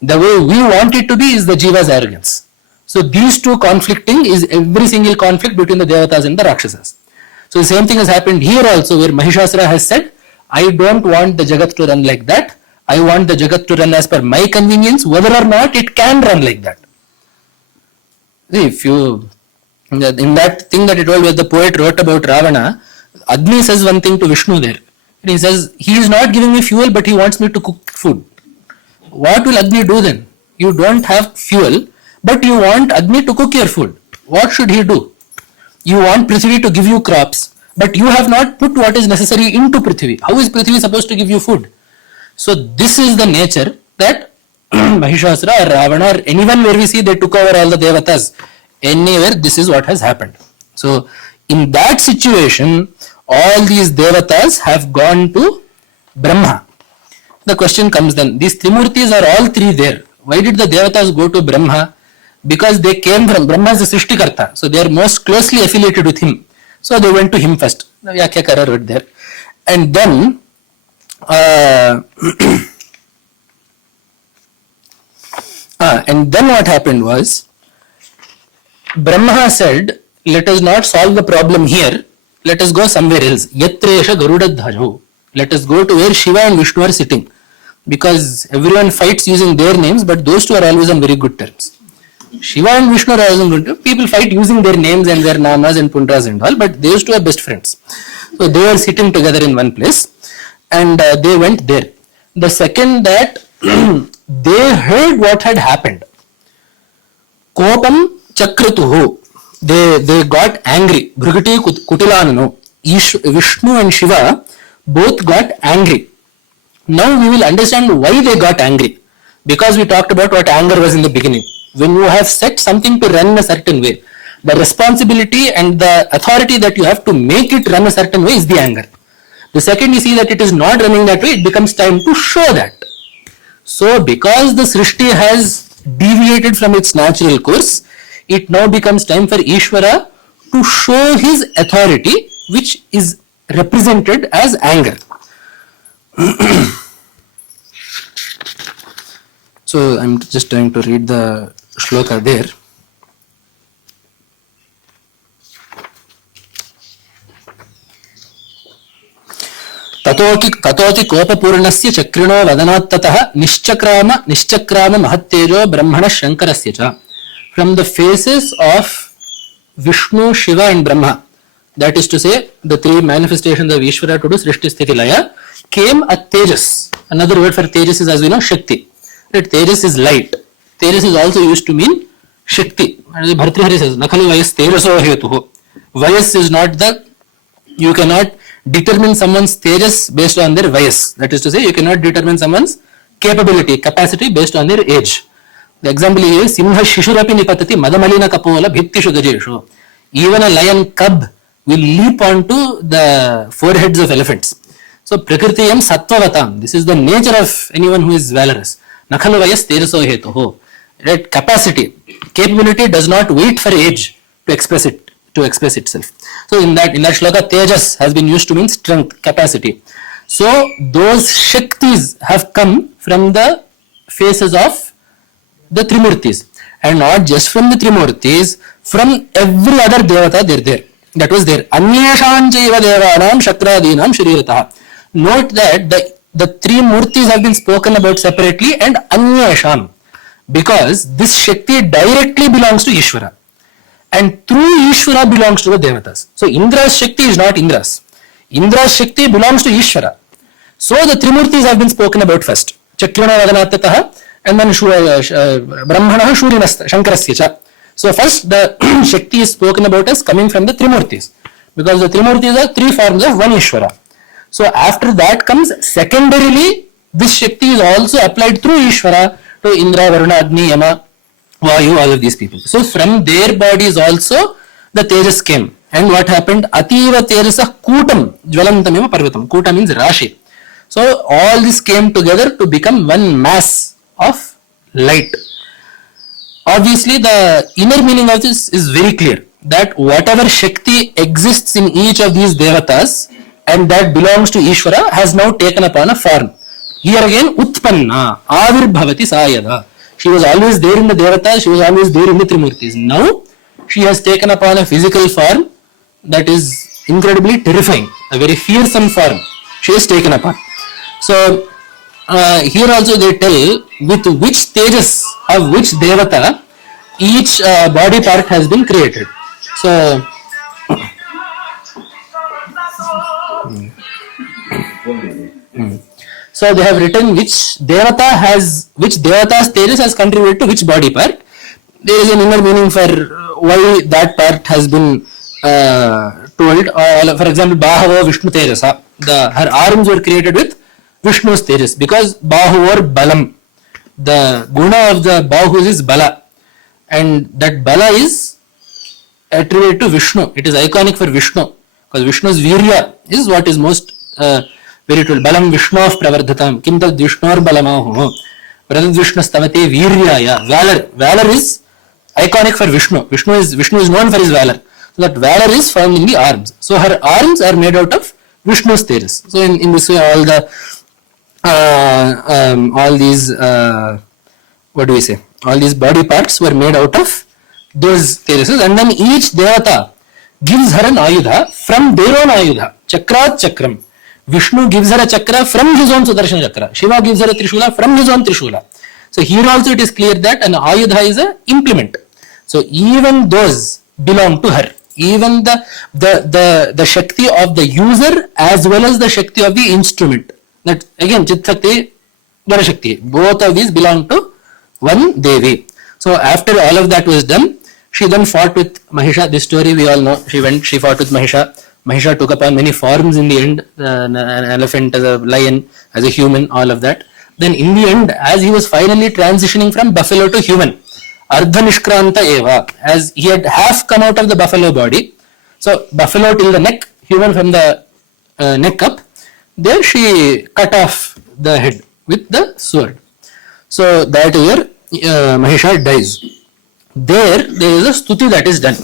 The way we want it to be is the Jiva's arrogance. So these two conflicting is every single conflict between the Devatas and the Rakshasas. So the same thing has happened here also, where Mahishasura has said, I don't want the Jagat to run like that. I want the Jagat to run as per my convenience, whether or not it can run like that. See, if you, in that thing that it was where the poet wrote about Ravana, Agni says one thing to Vishnu there. He says, he is not giving me fuel, but he wants me to cook food. What will Agni do then? You don't have fuel, but you want Agni to cook your food. What should he do? You want Prithvi to give you crops, but you have not put what is necessary into Prithvi. How is Prithvi supposed to give you food? So this is the nature that Mahishasura or Ravana or anyone where we see they took over all the Devatas. Anywhere, this is what has happened. So in that situation, all these Devatas have gone to Brahma. The question comes then, these Trimurtis are all three there. Why did the Devatas go to Brahma? Because they came from, Brahma is the Srishtikarta, so they are most closely affiliated with him. So they went to him first. Vyakyakara wrote there. And then, what happened was, Brahma said, let us not solve the problem here, let us go somewhere else. Yatresha Garudadhajo. Let us go to where Shiva and Vishnu are sitting. Because everyone fights using their names, but those two are always on very good terms. Shiva and Vishnu are always on good terms. People fight using their names and their namas and pundras and all, but those two are best friends. So they were sitting together in one place and they went there. The second that they heard what had happened, Kopam Chakratuhu, they got angry. Bhrigati Kutilanano, Vishnu and Shiva both got angry. Now we will understand why they got angry. Because we talked about what anger was in the beginning. When you have set something to run in a certain way, the responsibility and the authority that you have to make it run a certain way is the anger. The second you see that it is not running that way, it becomes time to show that. So because the Srishti has deviated from its natural course, it now becomes time for Ishvara to show his authority which is represented as anger. So I'm just trying to read the shloka there. ततोति कोपपूर्णस्य चक्रिणो वदनात्ततः निश्चक्राम महत्तेजो ब्रह्मण शंकरस्य च. From the faces of Vishnu, Shiva and Brahma, that is to say the three manifestations of Ishvara to do Srishti Sthiti Laya, came a Tejas. Another word for Tejas is, as we know, Shakti. Right? Tejas is light. Tejas is also used to mean Shakti. Bhartrihari says, Nakhalu Vayas Tejaso Hetuho. Vayas is not the, you cannot determine someone's Tejas based on their Vayas. That is to say, you cannot determine someone's capacity based on their age. The example is, Simha Shishurapi Nipatati Madamalina Kapola Bhittishu Gajeshu. Even a lion cub will leap onto the foreheads of elephants. So, Prakritiyam Sattvatam. This is the nature of anyone who is valorous. Nakhalu Vayas Tejaso Hetuho. Right? Capacity, capability does not wait for age to express itself. So in that shloka, Tejas has been used to mean strength, capacity. So those Shaktis have come from the faces of the Trimurtis, and not just from the Trimurtis, from every other Devata that was there. Anyeshanchaiva Devanam Shakradinam Shrirataha. Note that the three Murtis have been spoken about separately and Anyesham, because this Shakti directly belongs to Ishvara, and through Ishvara belongs to the Devatas. So Indra's Shakti is not Indra's. Indra's Shakti belongs to Ishvara. So the Trimurtis have been spoken about first. Chakrana Vadanatataha, and then Brahmana Shurinasta, Shankarasya cha. So first the Shakti is spoken about as coming from the Trimurtis, because the Trimurtis are three forms of one Ishvara. So after that comes secondarily, this Shakti is also applied through Ishvara to Indra, Varuna, Agni, Yama, Vayu, all of these people. So from their bodies also the Tejas came. And what happened? Ativa Tejasa Kutam Jvalantameva Parvatam. Kuta means Rashi. So all this came together to become one mass of light. Obviously the inner meaning of this is very clear, that whatever Shakti exists in each of these Devatas and that belongs to Ishvara has now taken upon a form. Here again, Uttama, Avirbhavati Sayada. She was always there in the Devatas, she was always there in the Trimurtis. Now, she has taken upon a physical form that is incredibly terrifying, a very fearsome form she has taken upon. So, here also they tell with which Tejas of which Devata each body part has been created. So, so they have written which Devata's Tejas has contributed to which body part. There is an inner meaning for why that part has been told. For example, Bahavo Vishnu Tejasa. Her arms were created with Vishnu's Tejas, because Bahu or Balam. The guna of the Bahus is Bala, and that Bala is attributed to Vishnu. It is iconic for Vishnu, because Vishnu's Virya is what is most very told. Balam Vishnu of Pravardhatam. Kim tad Vishnor Balamahu. Pradad Vishnu Stavate Viryaya. Valor is iconic for Vishnu. Vishnu is known for his valor. So that valor is found in the arms. So her arms are made out of Vishnu's Tejas. So in this way, all these all these body parts were made out of those Tejas, and then each Devata gives her an Ayudha from their own Ayudha. Chakrat Chakram. Vishnu gives her a chakra from his own Sudarshan chakra. Shiva gives her a Trishula from his own Trishula. So here also it is clear that an Ayudha is an implement. So even those belong to her. Even the Shakti of the user as well as the Shakti of the instrument. That again, Chit Shakti, Vara Shakti. Both of these belong to one Devi. So after all of that was done, she then fought with Mahisha. This story we all know. She fought with Mahisha. Mahisha took upon many forms in the end, an elephant, as a lion, as a human, all of that. Then in the end, as he was finally transitioning from buffalo to human, Ardha Nishkranta Eva, as he had half come out of the buffalo body, so buffalo till the neck, human from the neck up, there she cut off the head with the sword. So that is where Mahisha dies. There is a stuti that is done.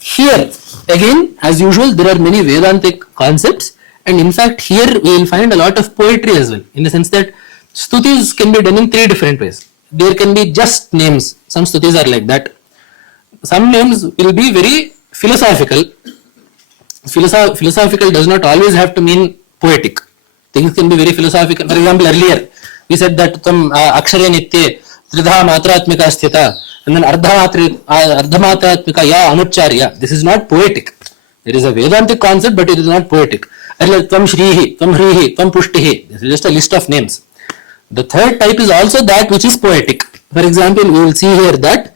Here, Again, as usual, there are many Vedantic concepts, and in fact, here we will find a lot of poetry as well, in the sense that stutis can be done in three different ways. There can be just names. Some stutis are like that. Some names will be very philosophical. Philosophical does not always have to mean poetic. Things can be very philosophical. For example, earlier we said that akshare nitye tridha matratmika sthita, and then ardhamatratmika ya anucharya. This is not poetic. There is a Vedantic concept, but it is not poetic. Earlier, tvam shrihi, tvam hrihi, tvam pushtihi. This is just a list of names. The third type is also that which is poetic. For example, we will see here that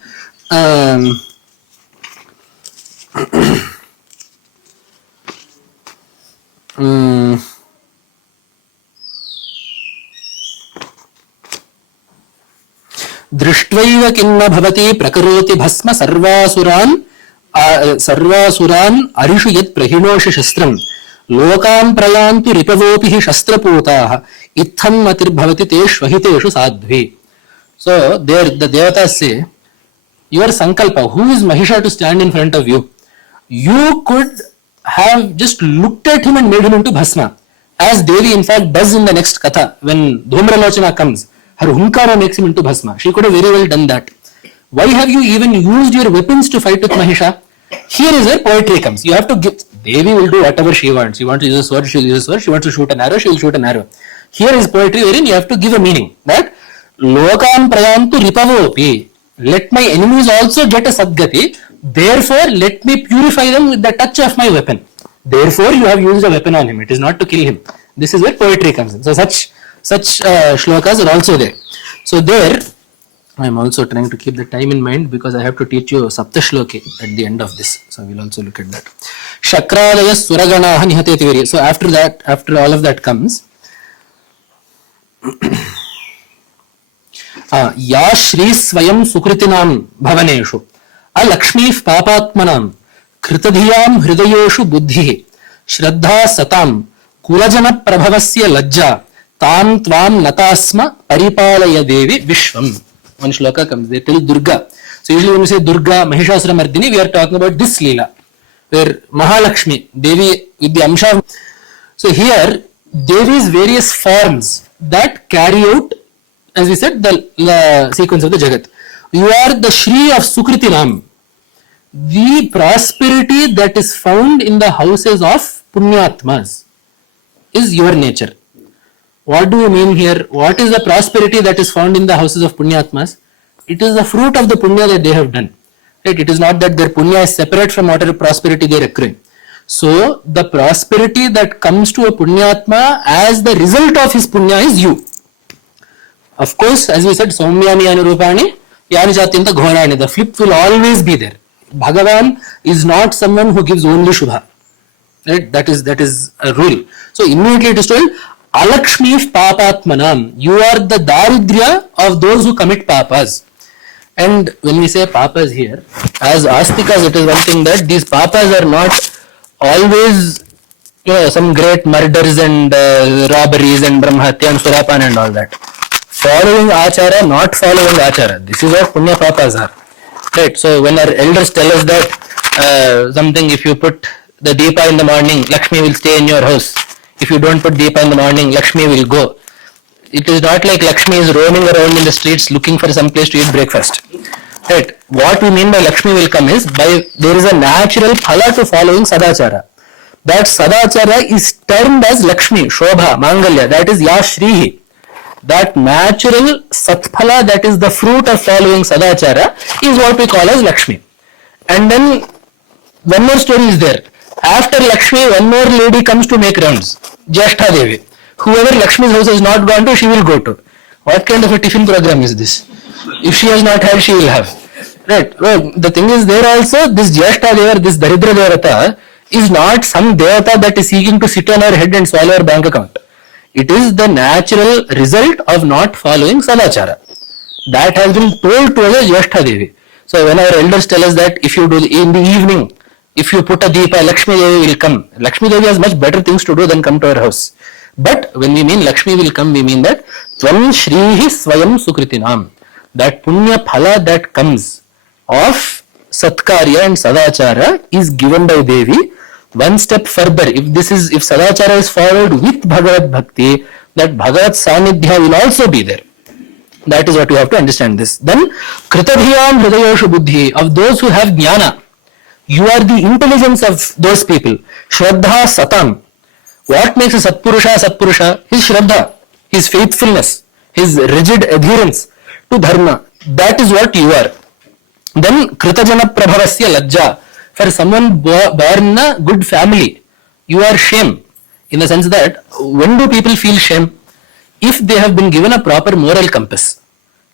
दृष्ट्वैव किन्न भवति प्रकरोति भस्म सर्वासुरान् अरिषु यत् प्रहिणोषि शस्त्रम् लोकान् प्रयान्ति रिपवोऽपि हि शस्त्रपूताः इत्थं मतिर्भवति ते श्वहितेषु Sadhvi. So there the devatas say, your sankalpa, who is Mahisha to stand in front of you? You could have just looked at him and made him into bhasma, as Devi in fact does in the next katha. When Dhumralochana comes, her hunkara makes him into bhasma. She could have very well done that. Why have you even used your weapons to fight with Mahisha? Here is where poetry comes. You have to give. Devi will do whatever she wants. She wants to use a sword, she will use a sword. She wants to shoot an arrow, she will shoot an arrow. Here is poetry wherein you have to give a meaning. That lokan prayantu ripavopi. Let my enemies also get a sadgati. Therefore, let me purify them with the touch of my weapon. Therefore, you have used a weapon on him. It is not to kill him. This is where poetry comes in. So such shlokas are also there. So there, I am also trying to keep the time in mind because I have to teach you Saptasloki at the end of this. So we will also look at that. Shakradaya suraganaha nihateti virya. So after that, after all of that comes, Ya Shri Swayam Sukritinam Bhavaneshu Alakshmif Papatmanam Kritadhiyam Hridayeshu Buddhi Shraddha Satam Kulajana Prabhavasya Lajja Tam Tvam Natasma Paripalaya Devi Vishwam. One shloka comes, they tell Durga. So usually when we say Durga, Mahishasura Mardini, we are talking about this Leela, where Mahalakshmi, Devi with the Amsha. So here, Devi's various forms that carry out, as we said, the sequence of the Jagat. You are the Shri of Sukritinam. The prosperity that is found in the houses of Punyatmas is your nature. What do you mean here? What is the prosperity that is found in the houses of Punyatmas? It is the fruit of the Punya that they have done. Right? It is not that their Punya is separate from whatever prosperity they are accruing. So, the prosperity that comes to a Punyatma as the result of his Punya is you. Of course, as we said, Somyani Anurupani, Yani Jatyanta Ghorani, the flip will always be there. Bhagavan is not someone who gives only Shubha. Right? That is a rule. So, immediately it is told, Alakshmif Papatmanam, you are the Daridrya of those who commit papas. And when we say papas here, as Astikas, it is one thing that these papas are not always, some great murders and robberies and Brahmatya and Surapan and all that. Following Achara, not following Achara. This is what Punya papas are. Right. So when our elders tell us that something, if you put the Deepa in the morning, Lakshmi will stay in your house. If you don't put Deepa in the morning, Lakshmi will go. It is not like Lakshmi is roaming around in the streets looking for some place to eat breakfast. Right. What we mean by Lakshmi will come is, there is a natural phala to following Sadachara. That Sadachara is termed as Lakshmi, Shobha, Mangalya. That is Ya Shrihi. That natural Satphala, that is the fruit of following Sadachara, is what we call as Lakshmi. And then one more story is there. After Lakshmi, one more lady comes to make rounds. Jyeshtha Devi. Whoever Lakshmi's house has not gone to, she will go to. What kind of a tiffin program is this? If she has not had, she will have. Right. Well, the thing is there also, this Jyeshtha Deva, this Daridra Devata is not some Devata that is seeking to sit on our head and swallow our bank account. It is the natural result of not following Sadachara. That has been told to us as Jyeshtha Devi. So when our elders tell us that if you do in the evening, if you put a Deepa, Lakshmi Devi will come. Lakshmi Devi has much better things to do than come to our house. But when we mean Lakshmi will come, we mean that Tvam Shrihi Swayam Sukritinam. That Punya Phala that comes of Satkarya and Sadachara is given by Devi. One step further, if Sadachara is followed with Bhagavad Bhakti, that Bhagavad Sanidhya will also be there. That is what you have to understand this. Then, Kritabhiyam Hridayoshu Buddhi, of those who have Jnana, you are the intelligence of those people. Shraddha Satam. What makes a Satpurusha? His Shraddha, his faithfulness, his rigid adherence to Dharma. That is what you are. Then, Kritajana Prabhavasya Lajja. For someone born in a good family, you are shame. In the sense that, when do people feel shame? If they have been given a proper moral compass.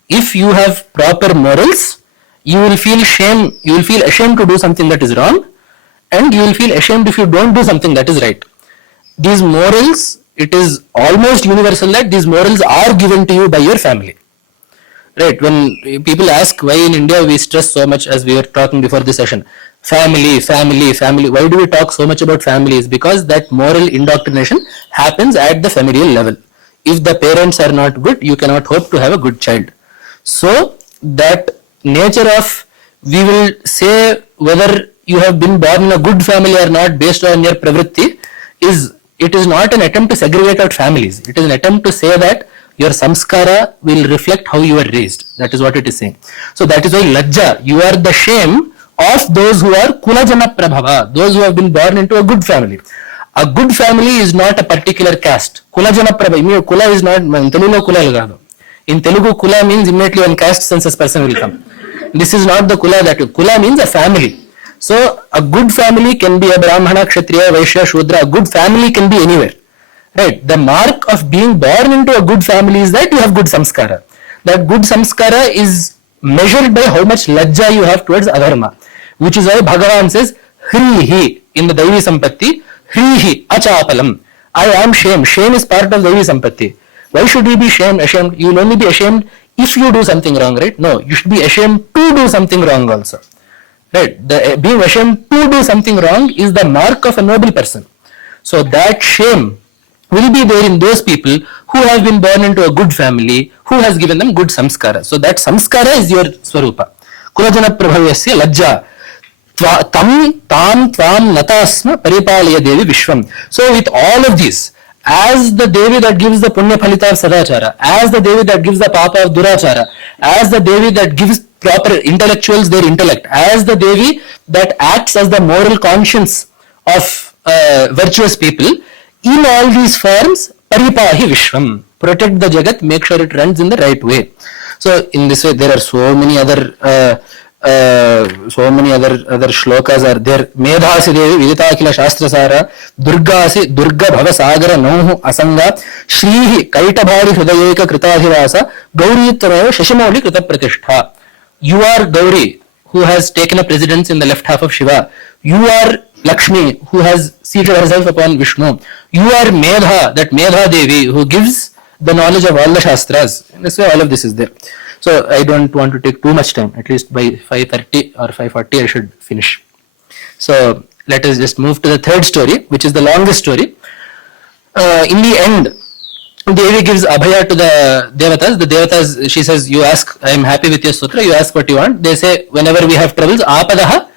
If you have proper morals, you will feel shame, you will feel ashamed to do something that is wrong, and you will feel ashamed if you don't do something that is right. These morals, it is almost universal that these morals are given to you by your family. Right, when people ask why in India we stress so much, as we were talking before this session, family. Why do we talk so much about families? Because that moral indoctrination happens at the familial level. If the parents are not good, you cannot hope to have a good child. So that nature of, we will say whether you have been born in a good family or not based on your pravritti, it is not an attempt to segregate out families. It is an attempt to say that your samskara will reflect how you are raised. That is what it is saying. So that is why Lajja, you are the shame of those who are Kulajana Prabhava, those who have been born into a good family. A good family is not a particular caste. Kulajana Prabhava, Kula is not, in Telugu Kula ilgadu. In Telugu Kula means immediately one caste census person will come. This is not the Kula that Kula means a family. So a good family can be a Brahmana, Kshatriya, Vaishya, Shudra. A good family can be anywhere. Right. The mark of being born into a good family is that you have good samskara. That good samskara is measured by how much lajja you have towards adharma. Which is why Bhagavan says, Hrihi in the Devi Sampatti, Hrihi achapalam. I am shame. Shame is part of Devi Sampatti. Why should you be ashamed? You will only be ashamed if you do something wrong, right? No, you should be ashamed to do something wrong also. Right? Being ashamed to do something wrong is the mark of a noble person. So that shame will be there in those people who have been born into a good family, who has given them good samskara. So that samskara is your swarupa. Kulajana prabhavyasya lajja. Tam natasma paripalaya devi vishwam. So with all of these, as the Devi that gives the punya phalita of sadachara, as the Devi that gives the papa of durachara, as the Devi that gives proper intellectuals their intellect, as the Devi that acts as the moral conscience of virtuous people, in all these forms, paripahi vishwam, protect the jagat, make sure it runs in the right way. So in this way, there are so many other shlokas are there. Medhasi Devi Vidita Akila Shastrasara, Durga Bhavasagara Nohu Asanga, Shrihi Kaitabha Hridayeka Kritadhivasa, Gauri Uttama Shashimauli Krita Pratishtha. You are Gauri, who has taken a precedence in the left half of Shiva. You are Lakshmi, who has seated herself upon Vishnu. You are Medha, that Medha Devi, who gives the knowledge of all the Shastras. In this way, all of this is there. So I don't want to take too much time. At least by 5:30 or 5:40 I should finish. So let us just move to the third story, which is the longest story. In the end, Devi gives Abhaya to the Devatas. The Devatas, she says, you ask, I am happy with your sutra, you ask what you want. They say, whenever we have troubles, Apadaha,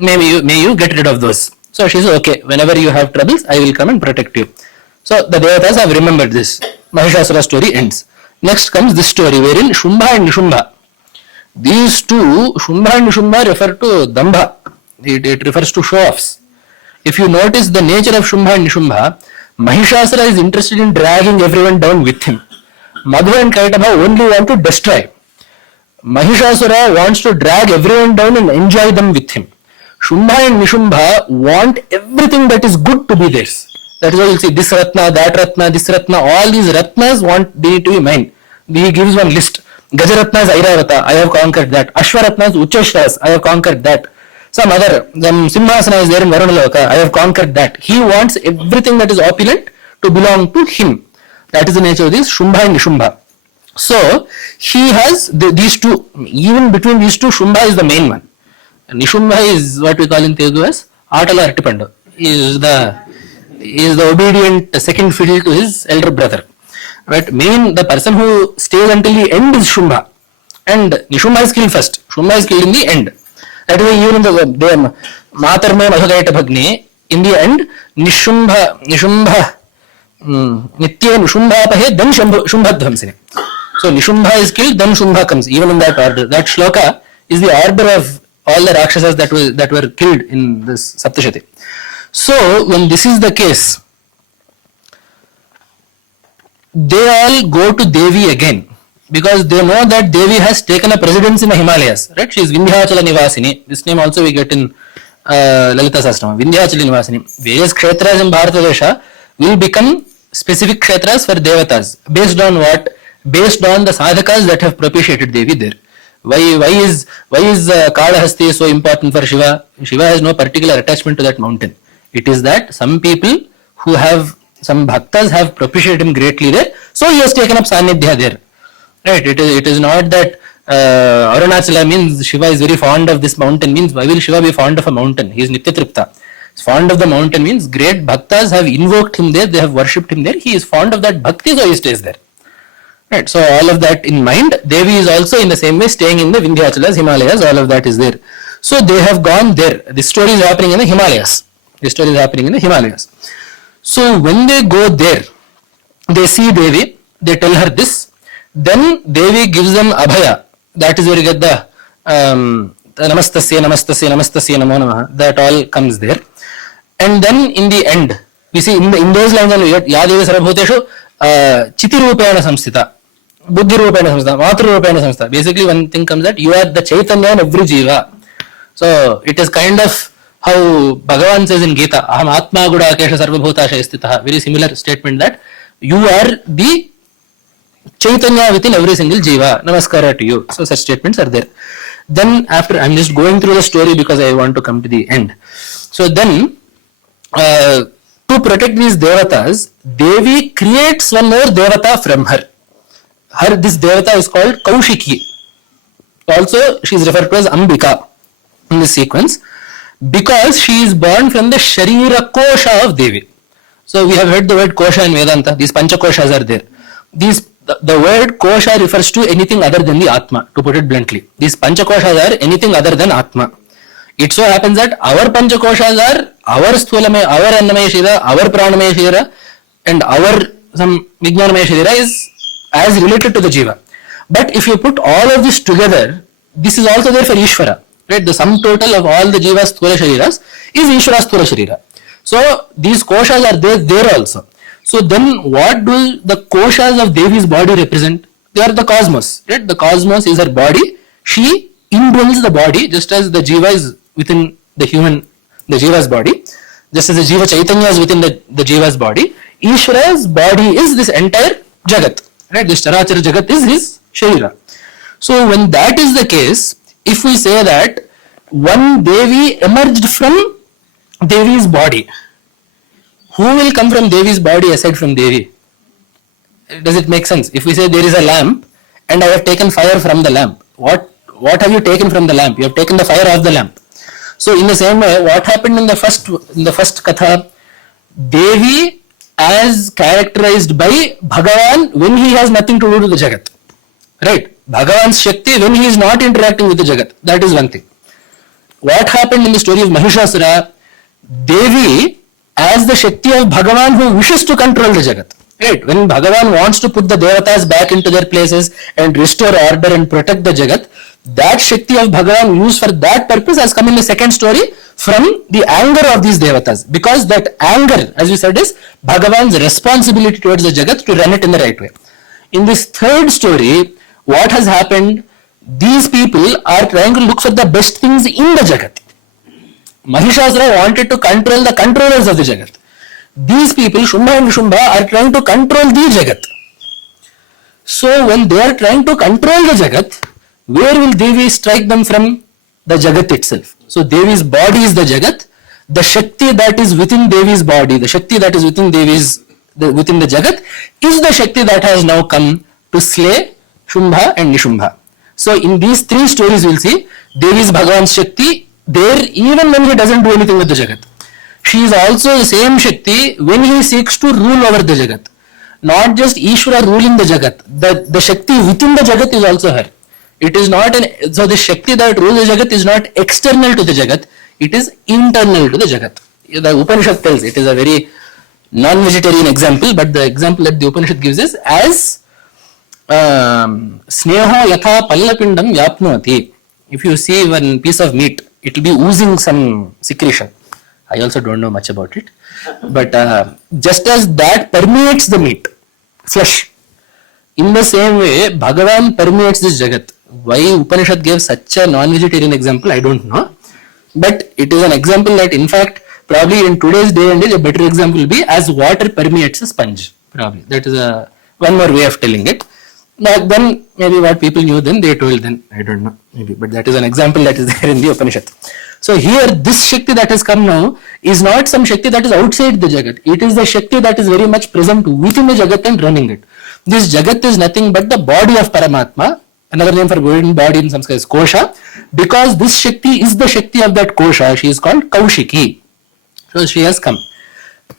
may you get rid of those. So she says, okay, whenever you have troubles, I will come and protect you. So the Devatas have remembered this. Mahishasura story ends. Next comes this story wherein Shumbha and Nishumbha. These two, Shumbha and Nishumbha, refer to Dambha. It refers to show-offs. If you notice the nature of Shumbha and Nishumbha, Mahishasura is interested in dragging everyone down with him. Madhu and Kaitabha only want to destroy. Mahishasura wants to drag everyone down and enjoy them with him. Shumbha and Nishumbha want everything that is good to be theirs. That is why you'll see this Ratna, that Ratna, this Ratna, all these Ratnas they need to be mine. He gives one list. Gajaratna is Airavata, I have conquered that. Ashwaratna is Uchashras, I have conquered that. Some Simhasana is there in Varunaloka, I have conquered that. He wants everything that is opulent to belong to him. That is the nature of this Shumbha and Nishumbha. So, he has these two, even between these two, Shumbha is the main one. Nishumbha is what we call in Telugu as Atala Artipandu. He is the obedient second fiddle to his elder brother. But the person who stays until the end is Shumbha. And Nishumbha is killed first. Shumbha is killed in the end. That way, even in the Matarme Madhu in the end, Nishumbha, Nitya Nishumbhapahe, then Shumbha Dhamsine. So Nishumbha is killed, then Shumbha comes, even in that order. That shloka is the order of all the Rakshasas that were killed in this Saptashati. So, when this is the case, they all go to Devi again, because they know that Devi has taken a precedence in the Himalayas, right? She is Vindhyachala Nivasini. This name also we get in Lalita Sahasranama, Vindhyachala Nivasini. Various kshetras in Bharatadesha will become specific kshetras for devatas. Based on what? Based on the sadhakas that have propitiated Devi there. Why is Kalahasti so important for Shiva? Shiva has no particular attachment to that mountain. It is that some people who have, some bhaktas have propitiated him greatly there, so he has taken up Sanidhya there. Right? It is not that Arunachala means Shiva is very fond of this mountain, means why will Shiva be fond of a mountain? He is Nityatripta. Fond of the mountain means great bhaktas have invoked him there, they have worshipped him there, he is fond of that bhakti, so he stays there. Right, so all of that in mind, Devi is also in the same way staying in the Vindhyachalas, Himalayas, all of that is there. So they have gone there. This story is happening in the Himalayas. So when they go there, they see Devi, they tell her this, then Devi gives them Abhaya. That is where you get the Namastasya, Namastasya, Namastasya, Namo Namaha. That all comes there. And then in the end, we see in those lines, Ya Devi Sarvabhuteshu Chiti Rupena Samstita. Buddhi Rupena Samstha, Matru Rupena Samstha. Basically, one thing comes that you are the Chaitanya in every Jiva. So, it is kind of how Bhagavan says in Gita, Aham Atma Guda Akesha Sarvabhutasha Istitaha. Very similar statement that you are the Chaitanya within every single Jiva. Namaskara to you. So, such statements are there. Then, after, I am just going through the story because I want to come to the end. So, then, to protect these devatas, Devi creates one more devata from her. This devata is called Kaushiki. Also, she is referred to as Ambika in this sequence, because she is born from the Sharira Kosha of Devi. So, we have heard the word Kosha in Vedanta. These Pancha Koshas are there. The word Kosha refers to anything other than the Atma, to put it bluntly. These Pancha Koshas are anything other than Atma. It so happens that our Pancha Koshas are our Sthulamaya, our Annamaya Shira, our Pranamaya Shira, and our some Vijnanamaya Shira is as related to the Jiva. But if you put all of this together, this is also there for Ishvara. Right? The sum total of all the Jivas Sthula Shariras is Ishvara Sthula Sharira. So these Koshas are there also. So then what do the Koshas of Devi's body represent? They are the cosmos. Right? The cosmos is her body. She indwells the body just as the Jiva is within the Jiva's body. Just as the Jiva Chaitanya is within the Jiva's body. Ishvara's body is this entire Jagat. Right, this Charachara Jagat is his Sharira. So when that is the case, if we say that one Devi emerged from Devi's body, who will come from Devi's body aside from Devi? Does it make sense? If we say there is a lamp and I have taken fire from the lamp, what have you taken from the lamp? You have taken the fire of the lamp. So in the same way, what happened in the first Katha? Devi as characterized by Bhagavan when he has nothing to do to the Jagat. Right? Bhagavan's Shakti when he is not interacting with the Jagat. That is one thing. What happened in the story of Mahishasura? Devi as the Shakti of Bhagavan who wishes to control the Jagat. Right? When Bhagavan wants to put the Devatas back into their places and restore order and protect the Jagat, that Shakti of Bhagavan used for that purpose has come in the second story from the anger of these Devatas. Because that anger, as we said, is Bhagavan's responsibility towards the Jagat to run it in the right way. In this third story, what has happened? These people are trying to look for the best things in the Jagat. Mahishasura wanted to control the controllers of the Jagat. These people, Shumbha and Nishumbha, are trying to control the Jagat. So when they are trying to control the Jagat, where will Devi strike them from? The Jagat itself. So Devi's body is the Jagat. The Shakti that is within Devi's body, the Shakti that is within within the Jagat, is the Shakti that has now come to slay Shumbha and Nishumbha. So in these three stories we'll see Devi's Bhagavan's Shakti there even when he doesn't do anything with the Jagat. She is also the same Shakti when he seeks to rule over the Jagat. Not just Ishvara ruling the Jagat. The Shakti within the Jagat is also her. It is not so the Shakti that rules the Jagat is not external to the Jagat, it is internal to the Jagat. The Upanishad tells, it is a very non-vegetarian example, but the example that the Upanishad gives is as Sneha yatha pallapindam yapnoti. If you see one piece of meat, it will be oozing some secretion. I also don't know much about it. But just as that permeates the meat, flesh, in the same way, Bhagavan permeates this Jagat. Why Upanishad gave such a non-vegetarian example, I don't know. But it is an example that, in fact, probably in today's day and age, a better example will be as water permeates a sponge. Probably that is one more way of telling it. But then maybe what people knew then, they told then, I don't know, maybe. But that is an example that is there in the Upanishad. So here, this Shakti that has come now is not some Shakti that is outside the Jagat. It is the Shakti that is very much present within the Jagat and running it. This Jagat is nothing but the body of Paramatma. Another name for golden body in Sanskrit is Kosha. Because this Shakti is the Shakti of that Kosha, she is called Kaushiki. So she has come.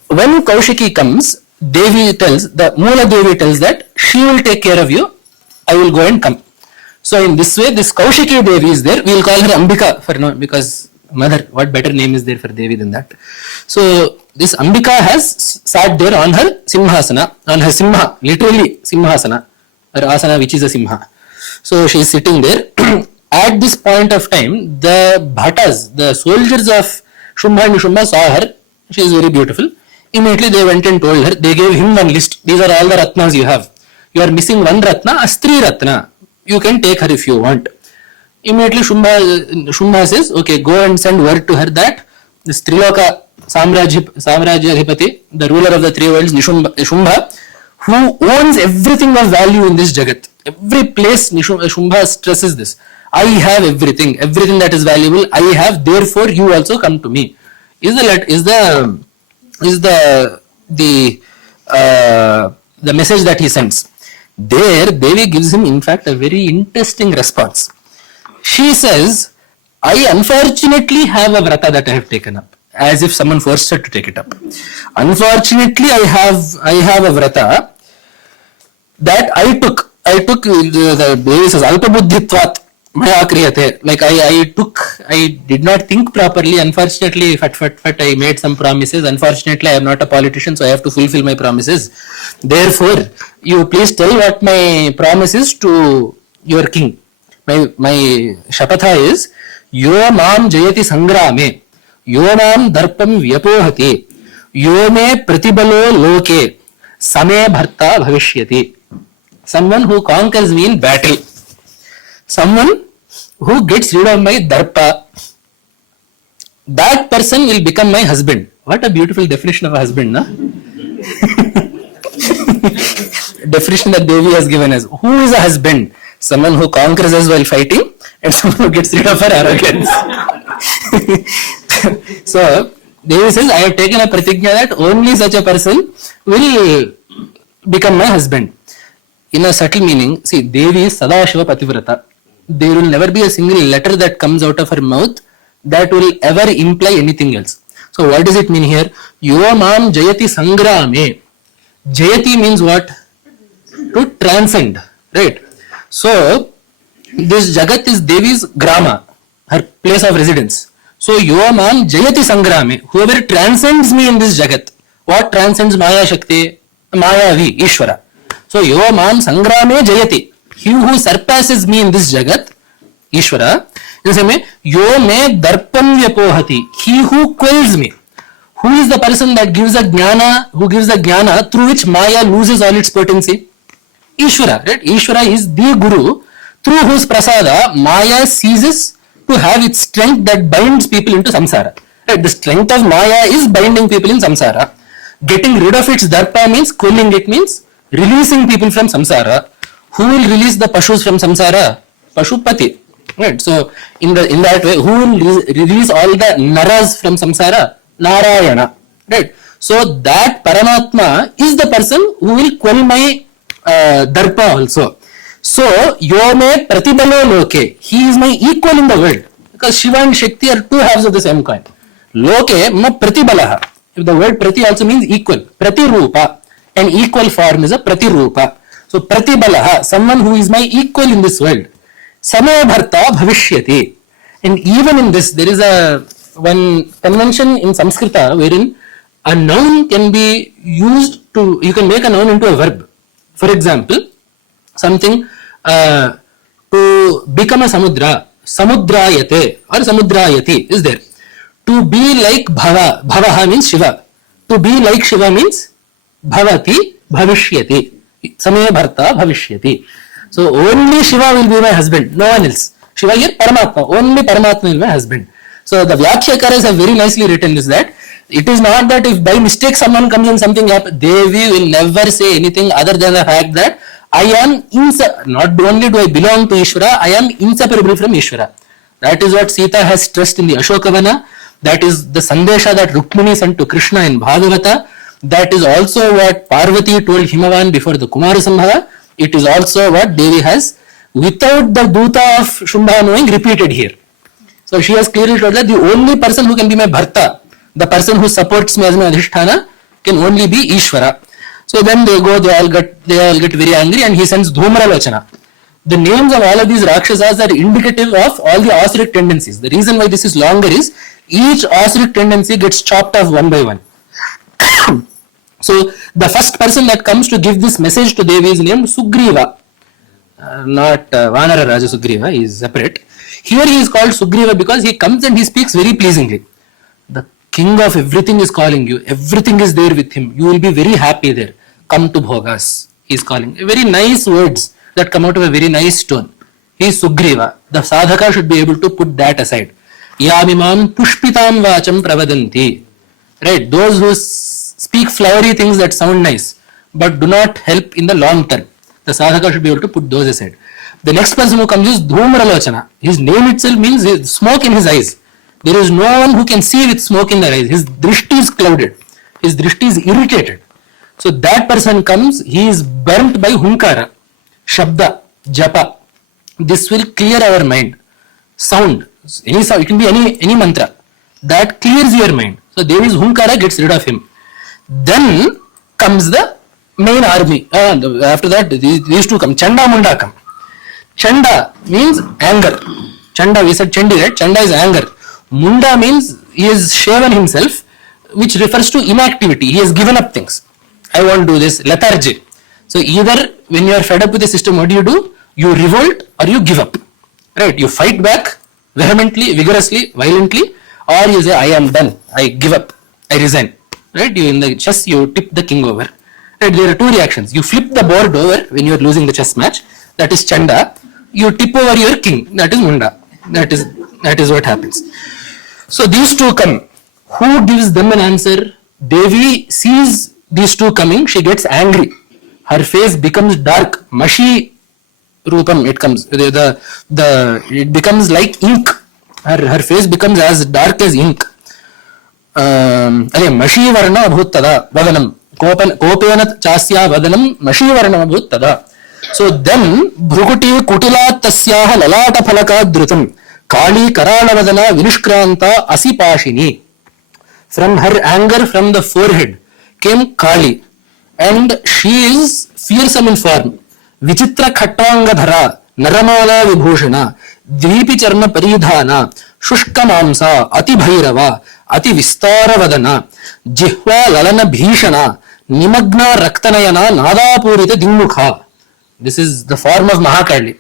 When Kaushiki comes, Devi tells, the Moola Devi tells that she will take care of you, I will go and come. So in this way, this Kaushiki Devi is there. We will call her Ambika for now, because mother, what better name is there for Devi than that? So this Ambika has sat there on her Simhasana, on her Simha, literally Simhasana, her asana which is a Simha. So she is sitting there. At this point of time, the Bhattas, the soldiers of Shumbha and Nishumbha saw her. She is very beautiful. Immediately they went and told her, they gave him one list. These are all the Ratnas you have. You are missing one Ratna, Astri Ratna. You can take her if you want. Immediately Shumbha says, okay, go and send word to her that this Triloka Samrajyadhipati, the ruler of the three worlds, Shumbha, who owns everything of value in this Jagat. Every place Shumbha stresses this. I have everything that is valuable, I have, therefore you also come to me. Is the message that he sends. There, Devi gives him, in fact, a very interesting response. She says, I unfortunately have a vrata that I have taken up, as if someone forced her to take it up. Unfortunately, I have a vrata that I took. The Devi says, Alpabuddhitvat maya kriyate. Like I did not think properly. Unfortunately, I made some promises. Unfortunately, I am not a politician, so I have to fulfill my promises. Therefore, you please tell what my promise is to your king. My shapatha is, yo mam jayati sangrame, yo mam darpam vyapohati, yo me pratibalo loke, same bharta bhavishyati. Someone who conquers me in battle. Someone who gets rid of my darpa. That person will become my husband. What a beautiful definition of a husband, na? Definition that Devi has given us. Who is a husband? Someone who conquers us while fighting, and someone who gets rid of her arrogance. So, Devi says, I have taken a pratigna that only such a person will become my husband. In a subtle meaning, see, Devi is Sadashiva Pativrata. There will never be a single letter that comes out of her mouth that will ever imply anything else. So what does it mean here? Yomam Jayati Sangrame. Jayati means what? To transcend. Right? So this Jagat is Devi's grama, her place of residence. So Yomam Jayati Sangrame. Whoever transcends me in this Jagat. What transcends Maya Shakti? Maya Vi, Ishvara. So, yo mam sangrame jayati. He who surpasses me in this Jagat, Ishvara, in the same way, yo me darpam vyapohati. He who quells me. Who is the person that gives the jnana, who gives the jnana through which Maya loses all its potency? Ishvara, right? Ishvara is the Guru through whose prasada Maya ceases to have its strength that binds people into samsara. Right? The strength of Maya is binding people in samsara. Getting rid of its darpa means quelling it means releasing people from samsara. Who will release the pashus from samsara? Pashupati. Right. So in that way, who will release all the naras from samsara? Narayana. Right. So that Paramatma is the person who will quell my darpa also. So yome pratibalo loke. He is my equal in the world. Because Shiva and Shakti are two halves of the same coin. Loke ma pratibalaha. If the word prati also means equal. Pratirupa. An equal form is a pratirupa. So pratibalaha, someone who is my equal in this world. Samaya Bharta Bhavishyati. And even in this, there is a one convention in Sanskrita wherein a noun can be used to, you can make a noun into a verb. For example, something to become a samudra, samudrayate or samudrayati is there. To be like Bhava, Bhavaha means Shiva. To be like Shiva means Bhavati, Bhavishyati. Samaya Bharta Bhavishyati. So only Shiva will be my husband, no one else. Shiva here, Paramatma, only Paramatma will be my husband. So the Vyakhyakas have very nicely written this, that it is not that if by mistake someone comes and something happens, Devi will never say anything other than the fact that I am, not only do I belong to Ishvara, I am inseparable from Ishvara. That is what Sita has stressed in the Ashokavana. That is the Sandesha that Rukmini sent to Krishna in Bhagavata. That is also what Parvati told Himavan before the Kumara Sambhava. It is also what Devi has, without the Duta of Shumbha knowing, repeated here. So she has clearly told that the only person who can be my Bharta, the person who supports me as my Adhisthana, can only be Ishvara. So then they all get very angry, and he sends Dhumra Lochana. The names of all of these Rakshasas are indicative of all the asuric tendencies. The reason why this is longer is each asuric tendency gets chopped off one by one. So the first person that comes to give this message to Devi is named Sugriva. Not Vanara Raja Sugriva, he is separate. Here he is called Sugriva because he comes and he speaks very pleasingly. The king of everything is calling you, everything is there with him, you will be very happy there. Come to Bhogas, he is calling. Very nice words that come out of a very nice tone. He is Sugriva. The sadhaka should be able to put that aside. Yamimam pushpitam vacham pravadanti. Right, those who speak flowery things that sound nice but do not help in the long term. The sadhaka should be able to put those aside. The next person who comes is Dhumra Lochana. His name itself means smoke in his eyes. There is no one who can see with smoke in their eyes. His drishti is clouded. His drishti is irritated. So that person comes, he is burnt by Hunkara, Shabda, Japa. This will clear our mind. Sound, any sound, it can be any mantra. That clears your mind. So Devi's Hunkara gets rid of him. Then comes the main army. After that, these two come. Chanda, Munda come. Chanda means anger. Chanda, we said Chandi, right? Chanda is anger. Munda means he has shaven himself, which refers to inactivity. He has given up things. I won't do this. Lethargy. So either when you are fed up with the system, what do? You revolt or you give up. Right? You fight back vehemently, vigorously, violently, or you say, I am done. I give up. I resign. Right? You in the chess, you tip the king over. Right? There are two reactions. You flip the board over when you are losing the chess match. That is Chanda. You tip over your king. That is Munda. That is what happens. So these two come. Who gives them an answer? Devi sees these two coming. She gets angry. Her face becomes dark. Mashi Rupam. It comes. It becomes like ink. Her face becomes as dark as ink. Mashi Varna Bhuttada Vadanam. Kopena Chasya Vadanam Mashi Varna Bhuttada. So then Bhrukuti Kutila Tasyaha Lalata Phalaka Drutam Kali Karalavadana Vinishkranta Asipashini. From her anger from the forehead came Kali, and she is fearsome in form. Vichitra Khattanga Dhara Naramala Vibhushana Dvipi Charna Paridhana Shushka Mamsa Ati Bhairava Ati Vistara Vadana Jihva Lalana Bhishana Nimagna Raktanayana Nadapurita Dimukha. This is the form of Mahakali.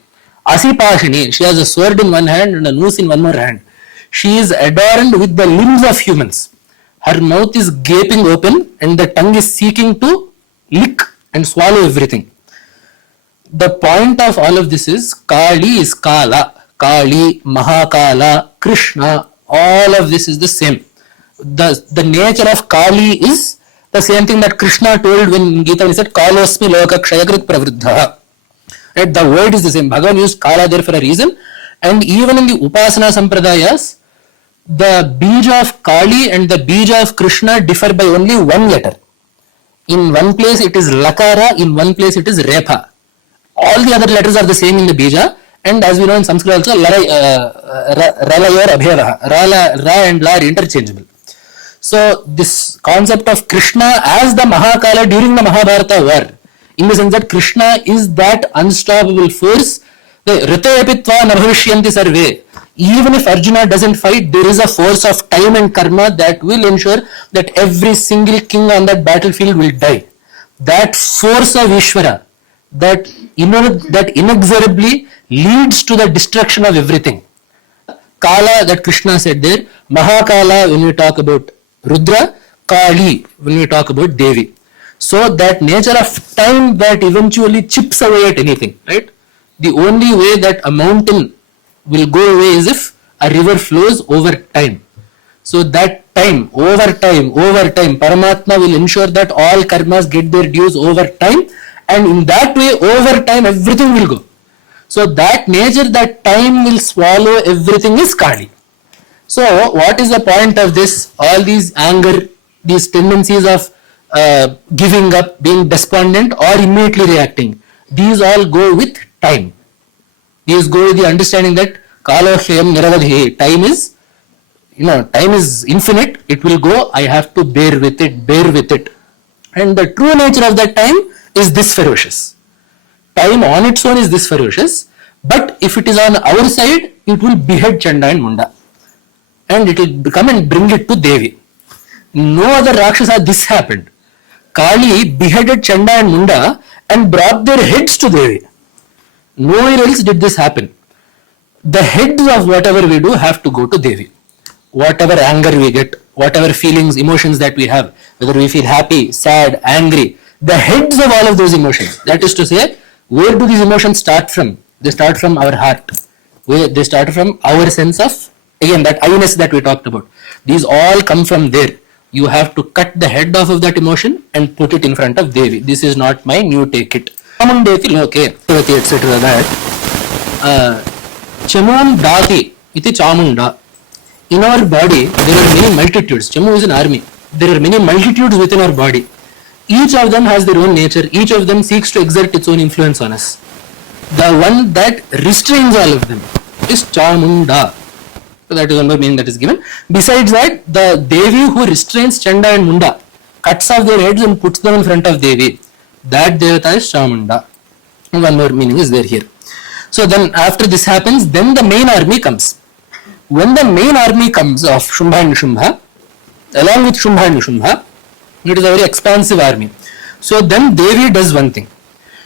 Asipashini, she has a sword in one hand and a noose in one more hand. She is adorned with the limbs of humans. Her mouth is gaping open and the tongue is seeking to lick and swallow everything. The point of all of this is Kali is Kala. Kali, Mahakala, Krishna, all of this is the same. The nature of Kali is the same thing that Krishna told when in Gita he said Kalosmi Loka Kshayakrit Pravriddha. Right? The word is the same. Bhagavan used Kala there for a reason. And even in the Upasana Sampradayas, the bija of Kali and the bija of Krishna differ by only one letter. In one place it is Lakara, in one place it is Repa. All the other letters are the same in the bija. And as we know in Sanskrit also, Rala or Abhyavaha. Ra and La are interchangeable. So this concept of Krishna as the Mahakala during the Mahabharata war, in the sense that Krishna is that unstoppable force Ritayapitva nabhavishyanti sarve. Even if Arjuna doesn't fight, there is a force of time and karma that will ensure that every single king on that battlefield will die. That force of Ishvara, that inexorably leads to the destruction of everything. Kala, that Krishna said there, Mahakala when we talk about Rudra, Kali when we talk about Devi. So that nature of time that eventually chips away at anything, right? The only way that a mountain will go away is if a river flows over time. So that time, over time, Paramatma will ensure that all karmas get their dues over time, and in that way, over time, everything will go. So that nature, that time will swallow everything is Kali. So what is the point of this? All these anger, these tendencies of giving up, being despondent or immediately reacting, these all go with time. These go with the understanding that Kalashayam Niravadhi, time is infinite, it will go, I have to bear with it. And the true nature of that time is this ferocious. Time on its own is this ferocious, but if it is on our side, it will behead Chanda and Munda. And it will come and bring it to Devi. No other Rakshasa this happened. Kali beheaded Chanda and Munda and brought their heads to Devi. Nowhere else did this happen. The heads of whatever we do have to go to Devi. Whatever anger we get, whatever feelings, emotions that we have, whether we feel happy, sad, angry, the heads of all of those emotions, that is to say, where do these emotions start from? They start from our heart. They start from our sense of, again, that I-ness that we talked about. These all come from there. You have to cut the head off of that emotion and put it in front of Devi. This is not mine, you take it. Okay, etc. That Chamam Dati iti Chamunda. In our body, there are many multitudes. Chamu is an army. There are many multitudes within our body. Each of them has their own nature. Each of them seeks to exert its own influence on us. The one that restrains all of them is Chamunda. So that is one more meaning that is given. Besides that, the Devi who restrains Chanda and Munda cuts off their heads and puts them in front of Devi. That Devata is Chamunda. And one more meaning is there here. So then after this happens, then the main army comes. When the main army comes of Shumbha and Nishumbha, along with Shumbha and Nishumbha, it is a very expansive army. So then Devi does one thing.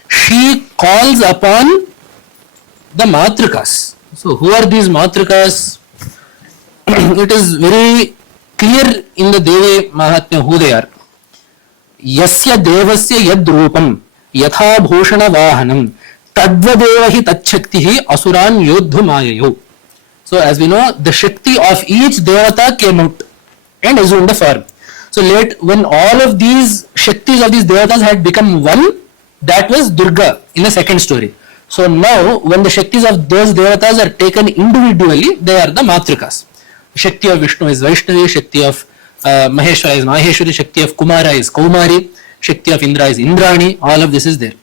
She calls upon the Matrikas. So who are these Matrikas? It is very clear in the Devi Mahatmya who they are. Yasya devasya yad rupam yatha bhushana vahanam tadvadeva hi tachaktihi asuran yodhu mayayo. So as we know, the Shakti of each Devata came out and assumed the form. So when all of these Shaktis of these Devatas had become one, that was Durga in the second story. So now when the Shaktis of those Devatas are taken individually, they are the Matrikas. Shakti of Vishnu is Vaishnavi, Shakti of Maheshwara is Maheshwari, Shakti of Kumara is Kaumari, Shakti of Indra is Indrani, all of this is there.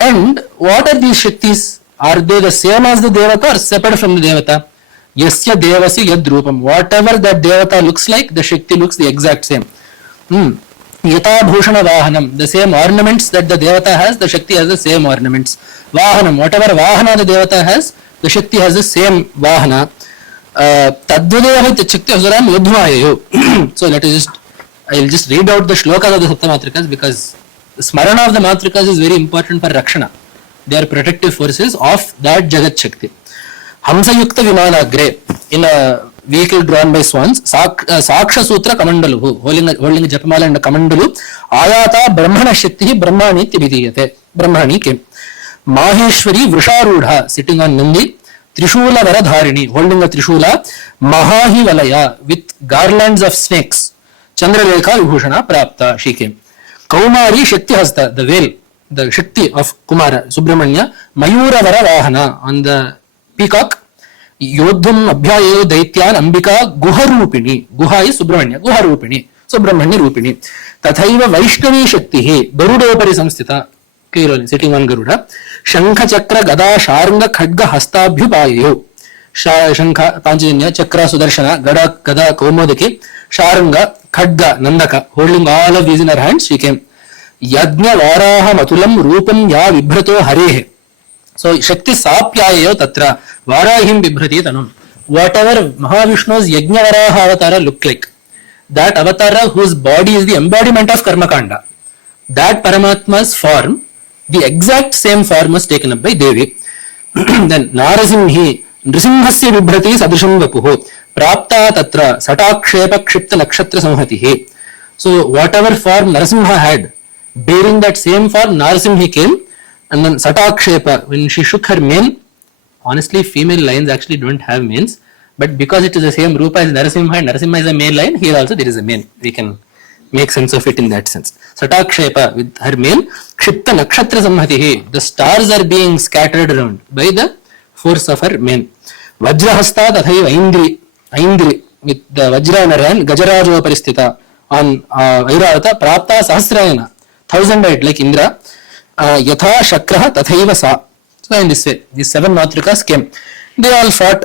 And what are these Shaktis? Are they the same as the Devata or separate from the Devata? Yasya devasi yad rupam. Whatever that Devata looks like, the Shakti looks the exact same. Yata bhushana vahanam. The same ornaments that the Devata has, the Shakti has the same ornaments. Vahanam. Whatever Vahana the Devata has, the Shakti has the same Vahana. Tadvadevahi tachakti asuram yodhmayayo. So I will just read out the shlokas of the Saptamatrikas because the smarana of the Matrikas is very important for Rakshana. They are protective forces of that Jagat Shakti. Hamsayukta Vimanagre, in a vehicle drawn by swans, Saksha Sutra Kamandalu, holding a Japamala and a Kamandalu, Ayata Brahmana Shakti Brahmani Tibidiyate, Brahmani came. Maheshwari Vrisharudha, sitting on Nandi, Trishula Varadharini, holding a Trishula, Mahahi Valaya, with garlands of snakes, Chandralekha Vibhushana Prapta, she came. Kaumari Shakti Hasta, the veil, the Shakti of Kumara, Subramanya, Mayura Varavahana, on the peacock, Yodhum Abhyayo Daityan Ambika Guharupini. Guha is Subramanya, Guharupini, Subramanya Rupini. Tathaiva Vaishnavi Shakti, Garudopari Samstita, clearly sitting on Garuda. Shankha Chakra Gada Sharanga Khadga Hastabhyupayo. Shankha Panchajanya Chakra Sudarshana Gada Kaumodaki Sharanga Khadga Nandaka, holding all of these in her hands, she came. Yajna Varaha Matulam Rupam Ya Vibhrato Harehe. So Shakti Sapyayo Tatra Varahim Bibhrati Tanum. Whatever Mahavishnu's Yajnavaraha avatara look like, that avatara whose body is the embodiment of Karmakanda, that Paramatma's form, the exact same form was taken up by Devi. Then Narasimhi Nrisimhasya Vibhrati Sadrisham Vapuho Prapta Tatra Satakshepa Kshipta Nakshatra Samhatihi. So whatever form Narasimha had, bearing that same form, Narasimhi came, and then Satakshepa, when she shook her mane, honestly female lions actually don't have manes, but because it is the same Rupa as Narasimha and Narasimha is a male lion, here also there is a mane. We can make sense of it in that sense. Satakshepa, with her mane, Kshipta Nakshatra Samhatihi, the stars are being scattered around by the force of her mane. Vajrahasta Tathaiva Aindri, with the Vajra in her hand, Gajarajo Paristita, on Airavata, Prapta Sahasrayana, 1,000 like Indra, Yatha Shakraha Tathaiva Sa. So in this way, these 7 Matrikas came. They all fought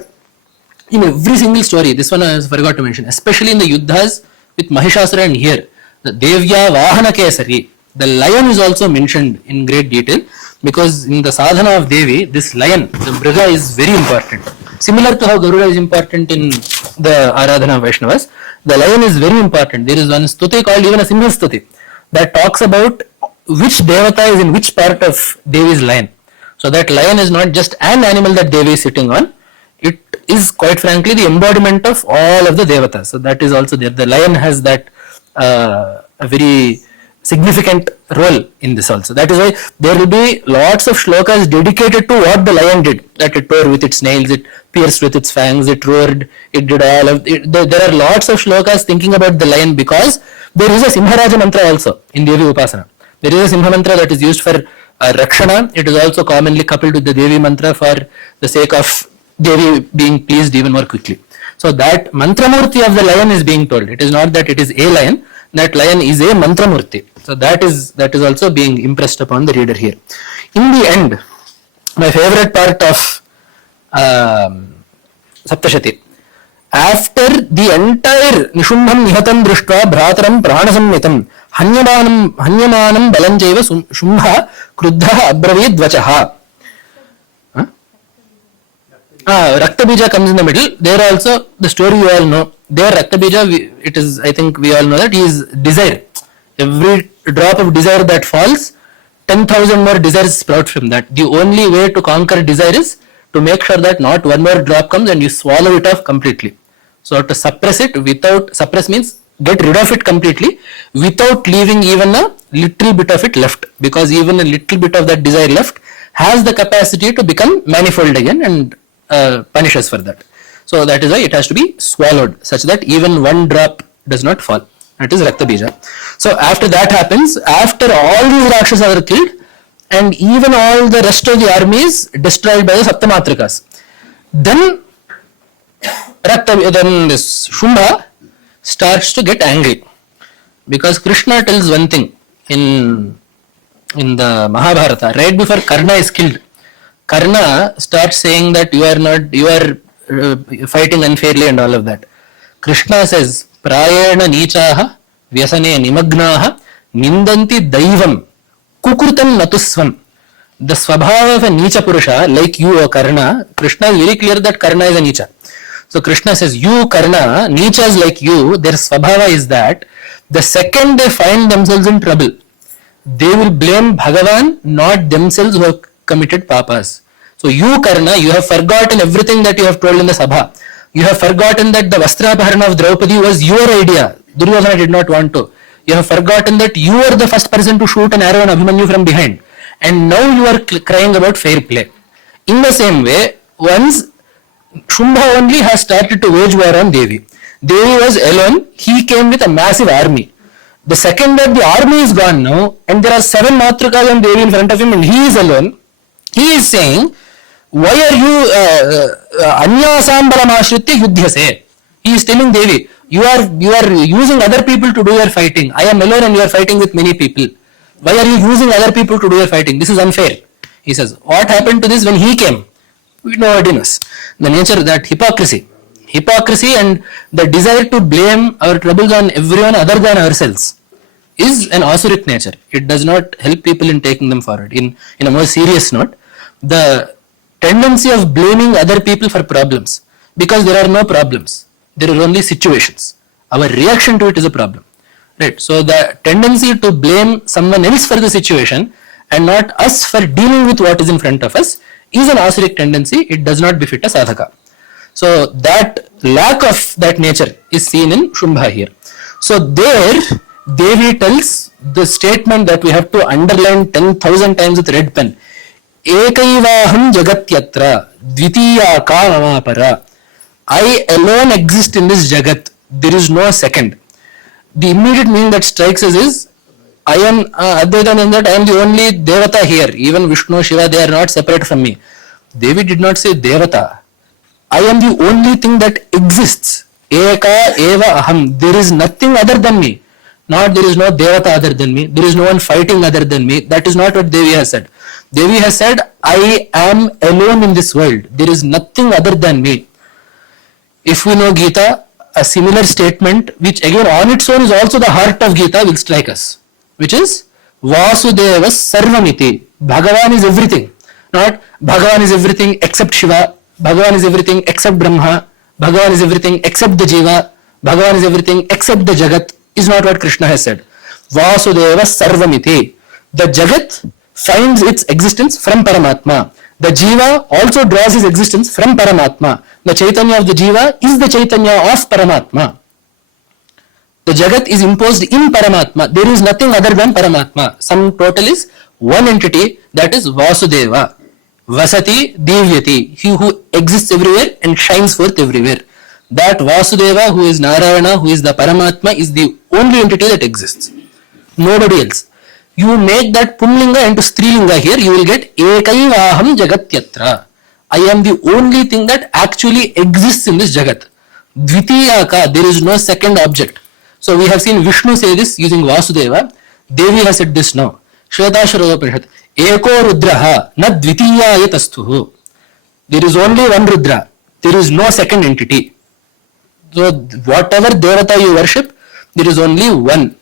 in every single story. This one I forgot to mention, especially in the Yuddhas with Mahishasura and here, the Devya Vahana Kesari, the lion is also mentioned in great detail, because in the sadhana of Devi, this lion, the Mriga, is very important. Similar to how Garuda is important in the Aradhana of Vaishnavas, the lion is very important. There is one stuti called even a Simha stuti that talks about which devata is in which part of Devi's lion. So that lion is not just an animal that Devi is sitting on, it is quite frankly the embodiment of all of the devatas. So that is also there. The lion has that a very significant role in this also. That is why there will be lots of shlokas dedicated to what the lion did. That it tore with its nails, it pierced with its fangs, it roared, it did all of it. There are lots of shlokas thinking about the lion, because there is a Simharaja mantra also in Devi Upasana. There is a Simha mantra that is used for Rakshana. It is also commonly coupled with the Devi mantra for the sake of Devi being pleased even more quickly. So that mantramurti of the lion is being told. It is not that it is a lion, that lion is a mantramurti. So that is also being impressed upon the reader here. In the end, my favorite part of Saptashati, after the entire Nishumbham Nihatam Drushtva Bhrataram Pranasamnitam Hanyamanam Balanjaiva Shumbha Kruddha Abravid Vachaha. Raktabija comes in the middle. There also the story you all know. There Raktabija, it is, I think we all know that he is desire. Every drop of desire that falls, 10,000 more desires sprout from that. The only way to conquer desire is to make sure that not one more drop comes and you swallow it off completely. So to suppress it suppress means get rid of it completely without leaving even a little bit of it left, because even a little bit of that desire left has the capacity to become manifold again and punish us for that. So that is why it has to be swallowed, such that even one drop does not fall. That is Raktabija. So after that happens, after all these Rakshasas are killed and even all the rest of the army is destroyed by the Saptamatrikas, then this Shumbha starts to get angry, because Krishna tells one thing in the Mahabharata, right before Karna is killed. Karna starts saying that you are fighting unfairly and all of that. Krishna says, Prayena Nichaha Vyasane Nimagnaha Nindanti Daivam Kukrutam Natusvam. The Swabhava of a Nicha Purusha, like you or Karna, Krishna is very clear that Karna is a Nicha. So Krishna says, you Karna, Nichas like you, their Swabhava is that the second they find themselves in trouble, they will blame Bhagavan, not themselves who have committed papas. So you Karna, you have forgotten everything that you have told in the Sabha. You have forgotten that the Vastrapaharana of Draupadi was your idea. Duryodhana did not want to. You have forgotten that you were the first person to shoot an arrow on Abhimanyu from behind. And now you are crying about fair play. In the same way, once Shumbha only has started to wage war on Devi. Devi was alone. He came with a massive army. The second that the army is gone now, and there are 7 Matrikas and Devi in front of him, and he is alone, he is saying, why are you Anyasam Balamashritya Yudhyase? He is telling Devi, you are using other people to do your fighting. I am alone and you are fighting with many people. Why are you using other people to do your fighting? This is unfair. He says, what happened to this when he came? Nobody knows. The nature, that hypocrisy and the desire to blame our troubles on everyone other than ourselves is an asuric nature. It does not help people in taking them forward. In a more serious note, the tendency of blaming other people for problems, because there are no problems, there are only situations. Our reaction to it is a problem, right? So the tendency to blame someone else for the situation and not us for dealing with what is in front of us is an asuric tendency. It does not befit a sadhaka. So that lack of that nature is seen in Shumbha here. So there Devi tells the statement that we have to underline 10,000 times with red pen. Ekaivaham jagatyatra dvitiya ka mamapara. I alone exist in this jagat. There is no second. The immediate meaning that strikes us is, I am Advaitam in that I am the only Devata here. Even Vishnu, Shiva, they are not separate from me. Devi did not say Devata. I am the only thing that exists. Eka eva aham. There is nothing other than me. Not there is no Devata other than me. There is no one fighting other than me. That is not what Devi has said. Devi has said, I am alone in this world. There is nothing other than me. If we know Gita, a similar statement, which again on its own is also the heart of Gita, will strike us, which is Vasudeva Sarvamiti. Bhagavan is everything. Not Bhagavan is everything except Shiva, Bhagavan is everything except Brahma, Bhagavan is everything except the Jiva, Bhagavan is everything except the Jagat, is not what Krishna has said. Vasudeva Sarvamiti. The Jagat finds its existence from Paramatma. The Jiva also draws his existence from Paramatma. The Chaitanya of the Jiva is the Chaitanya of Paramatma. The Jagat is imposed in Paramatma. There is nothing other than Paramatma. Sum total is one entity, that is Vasudeva. Vasati Divyati. He who exists everywhere and shines forth everywhere. That Vasudeva, who is Narayana, who is the Paramatma, is the only entity that exists. Nobody else. You make that Pumlinga into Strilinga here, you will get Ekaivaham Jagatyatra. I am the only thing that actually exists in this Jagat. Dvitiyaka, there is no second object. So we have seen Vishnu say this using Vasudeva. Devi has said this now. Shvetashvara Upanishad. Eko Rudraha na Dvitiyaya Tastuhu. There is only one Rudra. There is no second entity. So whatever Devata you worship, there is only one.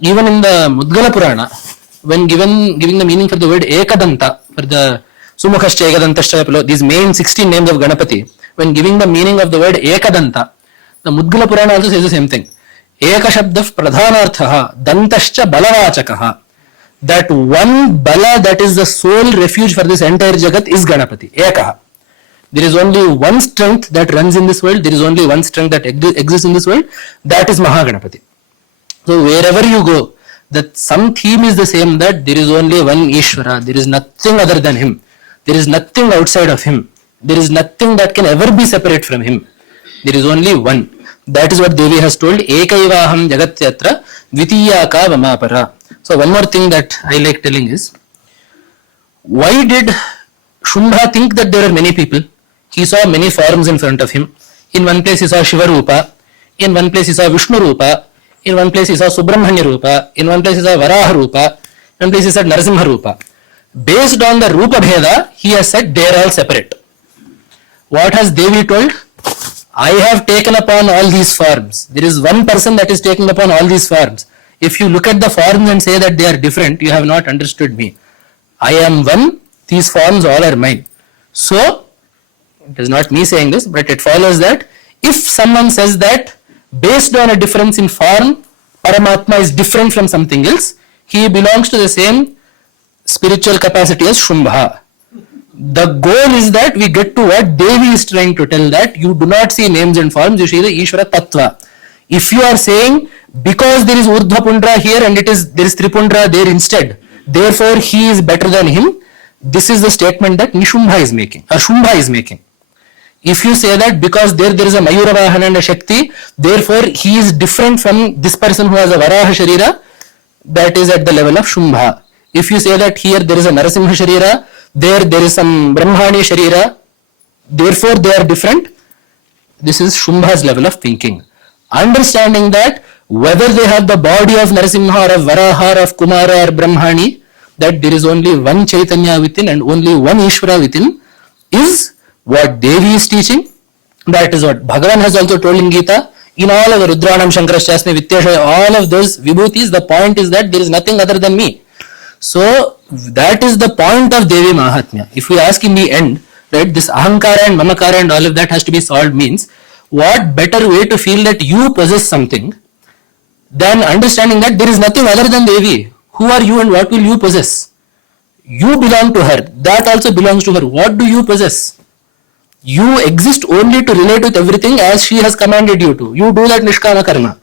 Even in the Mudgala Purana, when giving the meaning for the word Ekadanta, for the Sumukhascha Ekadantascha, these main 16 names of Ganapati, when giving the meaning of the word Ekadanta, the Mudgala Purana also says the same thing. Ekashabdav pradhanarthaha dantascha balavachakaha. That one bala that is the sole refuge for this entire Jagat is Ganapati. Ekaha. There is only one strength that runs in this world. There is only one strength that exists in this world. That is Mahaganapati. So wherever you go, that some theme is the same, that there is only one Ishvara. There is nothing other than him. There is nothing outside of him. There is nothing that can ever be separate from him. There is only one. That is what Devi has told. Ekaivaham jagatyatra dvitiyaka vamapara. So one more thing that I like telling is, why did Shumbha think that there are many people? He saw many forms in front of him. In one place he saw Shiva Rupa. In one place he saw Vishnu Rupa. In one place he saw Subramanya Rupa. In one place he saw Varaha Rupa. In one place he said Narasimha Rupa. Based on the Rupa Bheda, he has said they are all separate. What has Devi told? I have taken upon all these forms. There is one person that is taking upon all these forms. If you look at the forms and say that they are different, you have not understood me. I am one, these forms all are mine. So, it is not me saying this, but it follows that if someone says that based on a difference in form, Paramatma is different from something else, he belongs to the same spiritual capacity as Shumbha. The goal is that we get to what Devi is trying to tell, that you do not see names and forms, you see the Ishvara Tattva. If you are saying because there is Urdhva Pundra here and there is Tripundra there instead, therefore he is better than him, this is the statement that Nishumbha is making, or Shumbha is making. If you say that because there is a Mayura Vahana and a Shakti, therefore he is different from this person who has a Varaha Sharira, that is at the level of Shumbha. If you say that here there is a Narasimha Sharira, there is some Brahmani Sharira, therefore they are different, this is Shumbha's level of thinking. Understanding that whether they have the body of Narasimha or of Varaha or of Kumara or Brahmani, that there is only one Chaitanya within and only one Ishvara within, is what Devi is teaching. That is what Bhagavan has also told in Gita. In all of the Rudranam, Shankarashasni, Vityashaya, all of those vibhutis, the point is that there is nothing other than me. So that is the point of Devi Mahatmya. If we ask in the end, right, this ahankara and mamakara and all of that has to be solved means, what better way to feel that you possess something than understanding that there is nothing other than Devi. Who are you and what will you possess? You belong to her. That also belongs to her. What do you possess? You exist only to relate with everything as she has commanded you to. You do that nishkama karma.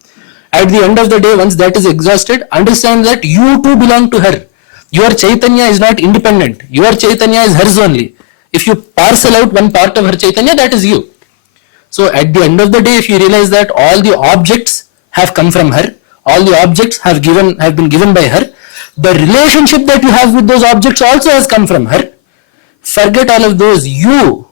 At the end of the day, once that is exhausted, understand that you too belong to her. Your Chaitanya is not independent. Your Chaitanya is hers only. If you parcel out one part of her Chaitanya, that is you. So at the end of the day, if you realize that all the objects have come from her, all the objects have been given by her, the relationship that you have with those objects also has come from her. Forget all of those. You,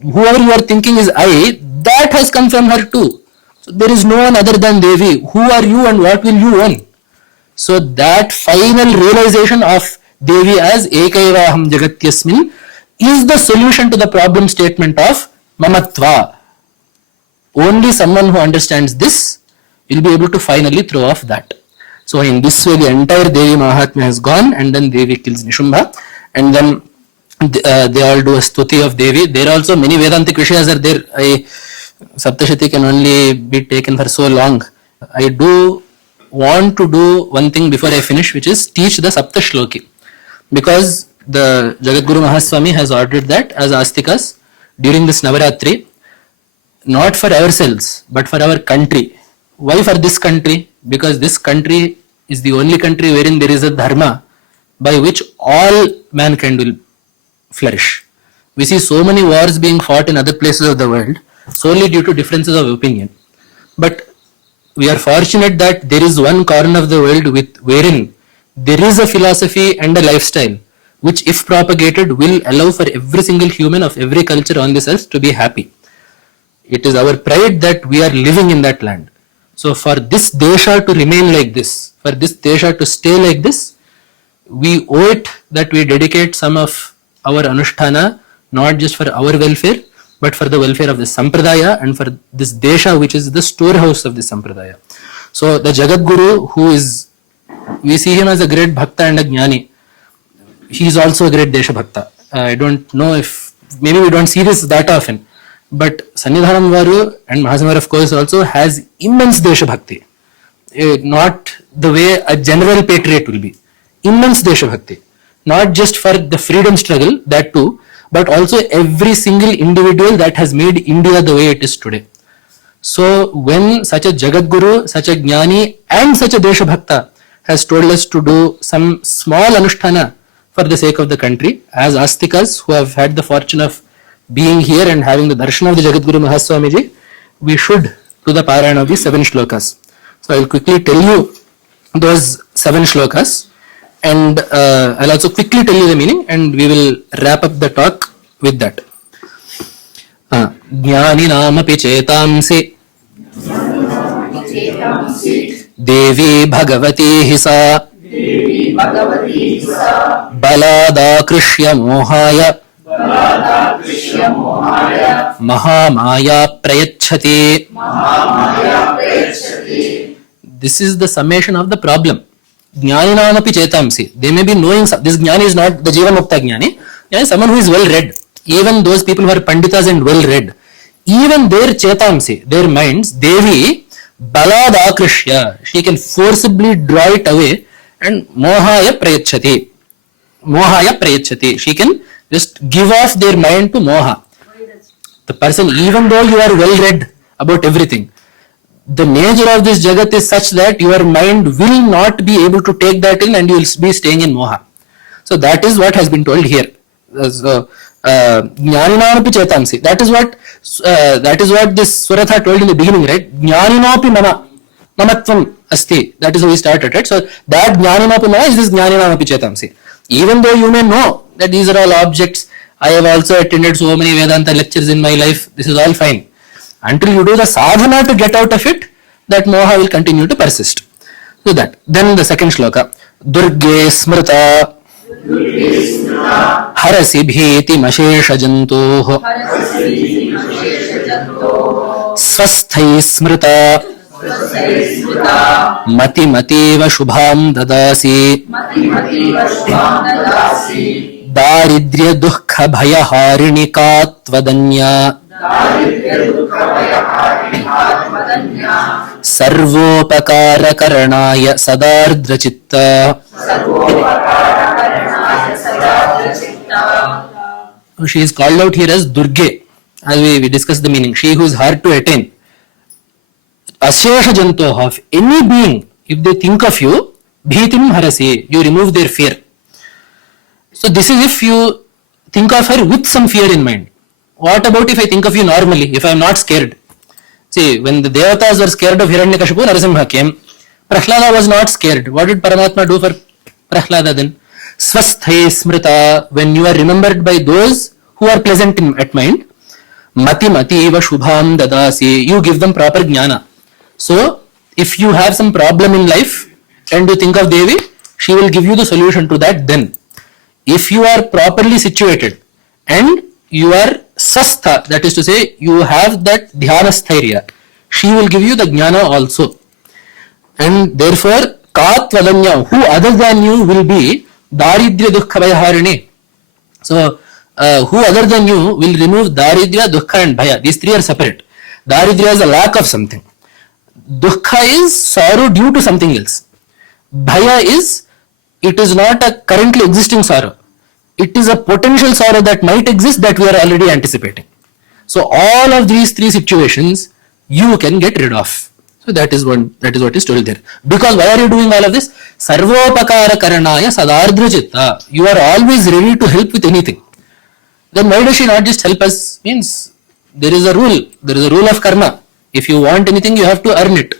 whoever you are thinking is I, that has come from her too. So there is no one other than Devi. Who are you and what will you own? So that final realization of Devi as Ekaivaham Jagatyasmin is the solution to the problem statement of Mamatva. Only someone who understands this will be able to finally throw off that. So in this way, the entire Devi Mahatmya has gone, and then Devi kills Nishumbha, and then they all do a stuti of Devi. There are also many Vedantic Vishayas are there. Saptashati can only be taken for so long. I do want to do one thing before I finish, which is teach the Saptasloki, because the Jagadguru Mahaswami has ordered that as Astikas during this Navaratri, not for ourselves but for our country. Why for this country? Because this country is the only country wherein there is a dharma by which all mankind will flourish. We see so many wars being fought in other places of the world solely due to differences of opinion. But we are fortunate that there is one corner of the world wherein there is a philosophy and a lifestyle which, if propagated, will allow for every single human of every culture on this earth to be happy. It is our pride that we are living in that land. So for this desha to remain like this, for this desha to stay like this, we owe it that we dedicate some of our anusthana not just for our welfare but for the welfare of the sampradaya and for this desha, which is the storehouse of the sampradaya. So the Jagadguru, who is, we see him as a great bhakta and a jnani, he is also a great desha bhakta. I don't know if, maybe we don't see this that often, but Sannidhanam Varu and Mahasamar of course also has immense desha bhakti. Not the way a general patriot will be. Immense desha bhakti. Not just for the freedom struggle, that too, but also every single individual that has made India the way it is today. So when such a Jagadguru, such a Jnani and such a Desha Bhakta has told us to do some small anusthana for the sake of the country, as Astikas who have had the fortune of being here and having the darshan of the Jagadguru Mahaswamiji, we should do the parayana of these 7 shlokas. So I will quickly tell you those 7 shlokas. And I'll also quickly tell you the meaning and we will wrap up the talk with that. Jnani namapi chetamsi Devi Bhagavati Hisa Balada Krishya Mohaya Mahamaya Prayachati. This is the summation of the problem. Jnaninaamapi chetamsi. They may be knowing, this jnani is not the Jiva Mukta jnani. Jnani is someone who is well read. Even those people who are panditas and well read, even their chetamsi, their minds, Devi balad akrishya, she can forcibly draw it away and mohaya prayachati. Mohaya prayachati. She can just give off their mind to moha. The person, even though you are well read about everything, the nature of this jagat is such that your mind will not be able to take that in and you will be staying in moha. So that is what has been told here. So, Jnaninapi chetamsi. That is what this Suratha told in the beginning, right? Jnaninapi mama. Mamatvam asti. That is how we started, right? So that Jnaninapi mama is this Jnaninapi chetamsi. Even though you may know that these are all objects, I have also attended so many Vedanta lectures in my life, this is all fine. Until you do the sadhana to get out of it, that moha will continue to persist. So that. Then the second shloka. Durge smrita harasi bheti mashesha jantoh swasthai smrita Mati mativa shubham dadasi. Daridrya dukha bhaya harinika tvadanya. Sarvopakara karanaya sadardra chitta. She is called out here as Durga, as we discussed the meaning. She who is hard to attain. Ashesha jantoha, of any being, if they think of you, bhitim harasi, you remove their fear. So this is if you think of her with some fear in mind. What about if I think of you normally, if I am not scared? See, when the Devatas were scared of Hiranyakashipu, Narasimha came. Prahlada was not scared. What did Paramatma do for Prahlada then? Swasthai smrita, when you are remembered by those who are pleasant at mind. Mati mati eva shubham dadasi, you give them proper jnana. So, if you have some problem in life and you think of Devi, she will give you the solution to that then. If you are properly situated and you are sastha, that is to say, you have that dhyana sthairya, she will give you the jnana also. And therefore, katvadanya, who other than you will be daridrya dukkha bhayaharini. So, who other than you will remove daridrya, dukkha and bhaya. These three are separate. Daridrya is a lack of something. Dukkha is sorrow due to something else. Bhaya is, it is not a currently existing sorrow. It is a potential sorrow that might exist that we are already anticipating. So all of these three situations you can get rid of. So that is what is told there. Because why are you doing all of this? Sarvopakara karanaya sadardra chitta. You are always ready to help with anything. Then why does she not just help us? Means there is a rule. There is a rule of karma. If you want anything, you have to earn it.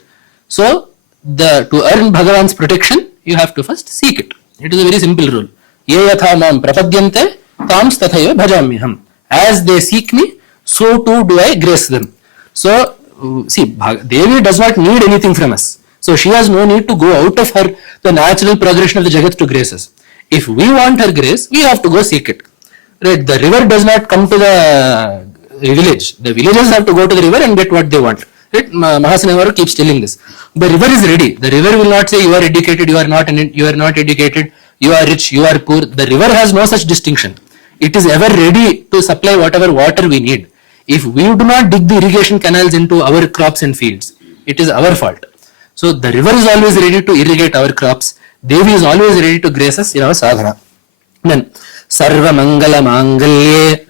So to earn Bhagavan's protection, you have to first seek it. It is a very simple rule. Ye yatha mam prapadyante tams tathaiva bhajamyaham. As they seek me, so too do I grace them. So see, Devi does not need anything from us. So she has no need to go out of the natural progression of the Jagat to grace us. If we want her grace, we have to go seek it. Right? The river does not come to the village. The villagers have to go to the river and get what they want. Right? Mahasana keeps telling this. The river is ready. The river will not say you are educated, you are not educated, you are rich, you are poor. The river has no such distinction. It is ever ready to supply whatever water we need. If we do not dig the irrigation canals into our crops and fields, it is our fault. So the river is always ready to irrigate our crops. Devi is always ready to grace us in our sadhana. Then, Sarva Mangala Mangalye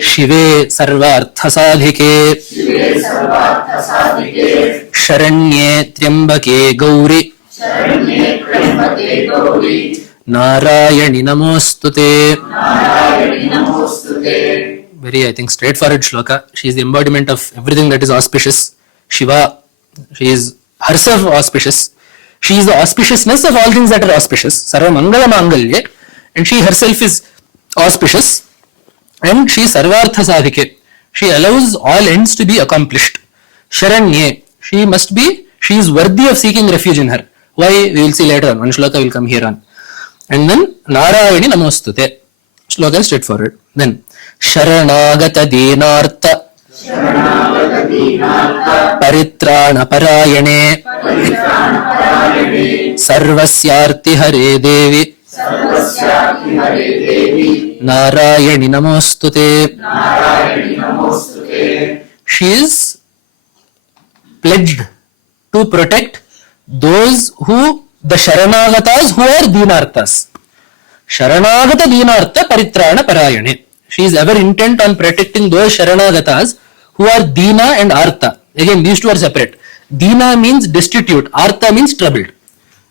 Shive Sarva Artha Sadhike Sharanye Triambake Gauri Narayani Namostute. Very, I think, straightforward shloka. She is the embodiment of everything that is auspicious. Shiva, she is herself auspicious. She is the auspiciousness of all things that are auspicious. Sarva Mangala Mangalye. And she herself is auspicious. And she is Sarvartha Sadhike. She allows all ends to be accomplished. Sharanye, she is worthy of seeking refuge in her. Why? We will see later on. One shloka will come here on. And then Narayani Namostute. Shloka is straightforward. Then Sharanagata Dinartha Paritrana Parayane Sarvasyarti Hare Devi Narayani Namostute. She is pledged to protect those the Sharanagatas who are Dinarthas. Sharanagata Dinartha Paritrana Parayane. She is ever intent on protecting those Sharanagatas who are Dina and Artha. Again, these two are separate. Dina means destitute, Artha means troubled.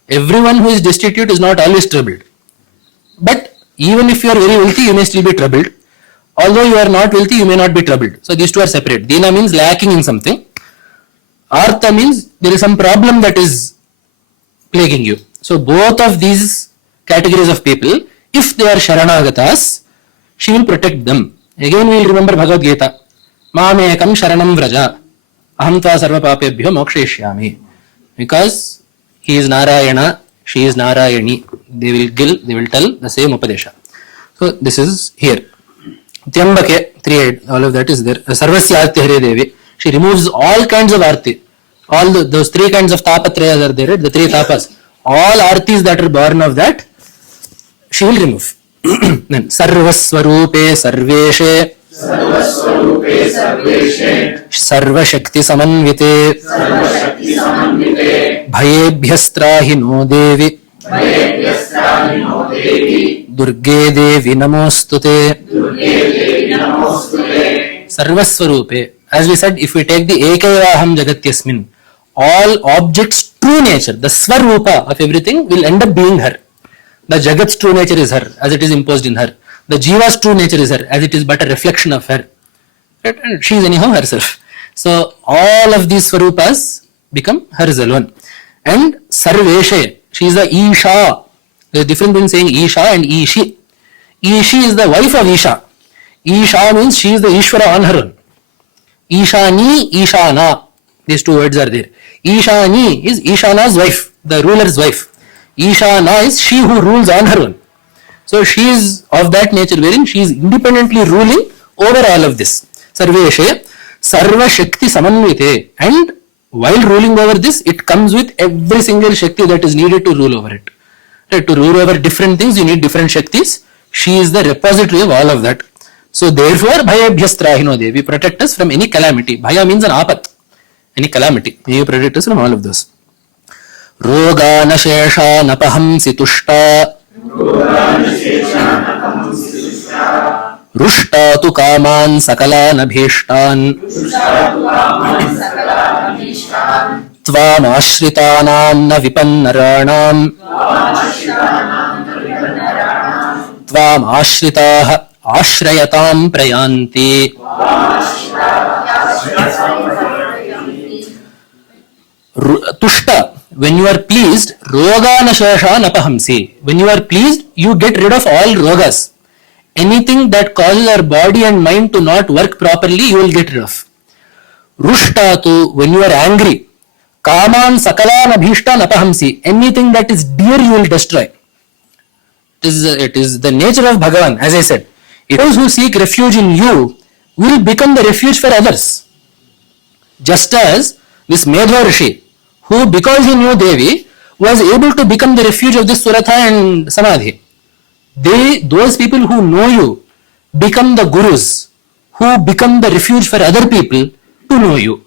Everyone who is destitute is not always troubled. But even if you are very wealthy, you may still be troubled. Although you are not wealthy, you may not be troubled. So these two are separate. Dina means lacking in something. Artha means there is some problem that is plaguing you. So both of these categories of people, if they are Sharanagatas, she will protect them. Again we will remember Bhagavad Gita. Mamekam Sharanam Vraja Aham tva sarva papebhyo mokshayishyami. Because he is Narayana, she is Narayani. They will tell the same Upadesha. So this is here. Tyambake, 3-8, all of that is there. Sarvasyarti Hare Devi. She removes all kinds of arti. All those three kinds of tapatrayas are there, right? The three tapas. All artis that are born of that, she will remove. Then Sarvaswarupe Sarveshe Sarvashakti Samanvite Bhayebhyastrahi no Devi Durge Devi Namostute Sarvaswarupe. As we said, if we take the Ekayaham Jagatyasmin, all objects' true nature, the Swarupa of everything will end up being her. The Jagat's true nature is her, as it is imposed in her. The Jiva's true nature is her, as it is but a reflection of her. Right? And she is anyhow herself. So all of these Swarupas become hers alone. And Sarveshe, she is the Isha. There is a difference between saying Isha and Ishi. Ishi is the wife of Isha. Isha means she is the Ishvara on her own. Ishani, Ishana. These two words are there. Ishani is Ishana's wife, the ruler's wife. Ishana is she who rules on her own. So she is of that nature wherein she is independently ruling over all of this. Sarveshe, Sarva Shakti Samanvite. And while ruling over this, it comes with every single Shakti that is needed to rule over it. Right? To rule over different things, you need different Shaktis. She is the repository of all of that. So therefore, Bhayabhyastrahino Devi, protect us from any calamity. Bhaya means an apat, any calamity. You protect us from all of those. Roga Nashesha Napahamsi Tushta Rushta tu Kaman Sakala Nabhishtan Tvam Ashritanam Na Vipannaranam Tvam Ashritaha Ashrayatam Prayanti. Tushta, when you are pleased, roga nashasha napahamsi. When you are pleased, you get rid of all rogas. Anything that causes our body and mind to not work properly, you will get rid of. Rushtatu, when you are angry, kaman sakala nabhishta napahamsi. Anything that is dear, you will destroy. It is the nature of Bhagavan, as I said. Those who seek refuge in you will become the refuge for others. Just as this Medha Rishi, who because he knew Devi, was able to become the refuge of this Suratha and Samadhi. Those people who know you become the gurus, who become the refuge for other people to know you.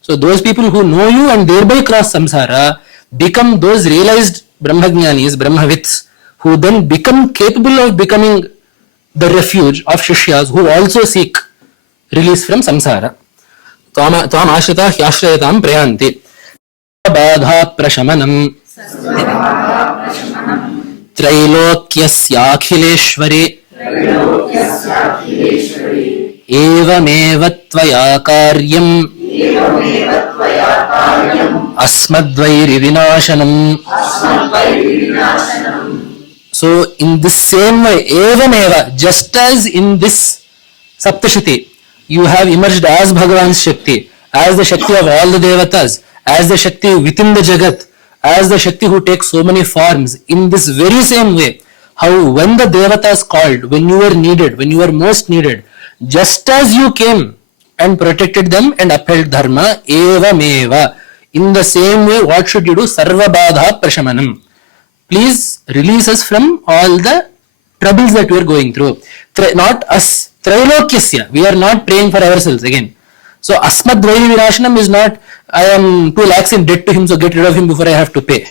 So those people who know you and thereby cross samsara become those realized Brahmajnanis, Brahmavits, who then become capable of becoming the refuge of Shishyas who also seek release from samsara. Tvam ashrita hyashrayatam prayanti. Badha prashamanam Trailokyasyakhileshwari Evameva tvaya karyam Asmadvairi vinashanam. So in the same way, Evameva, just as in this Saptashati, you have emerged as Bhagavan's Shakti, as the Shakti of all the Devatas, as the Shakti within the Jagat, as the Shakti who takes so many forms. In this very same way, how when the Devatas called, when you were needed, when you were most needed, just as you came and protected them and upheld Dharma, Evameva, in the same way, what should you do? Sarva Badha Prashamanam. Please release us from all the troubles that we are going through. Not us. Trailokyasya. We are not praying for ourselves again. So Asmadvairi Vinashanam is not, I am 2 lakhs in debt to him, so get rid of him before I have to pay.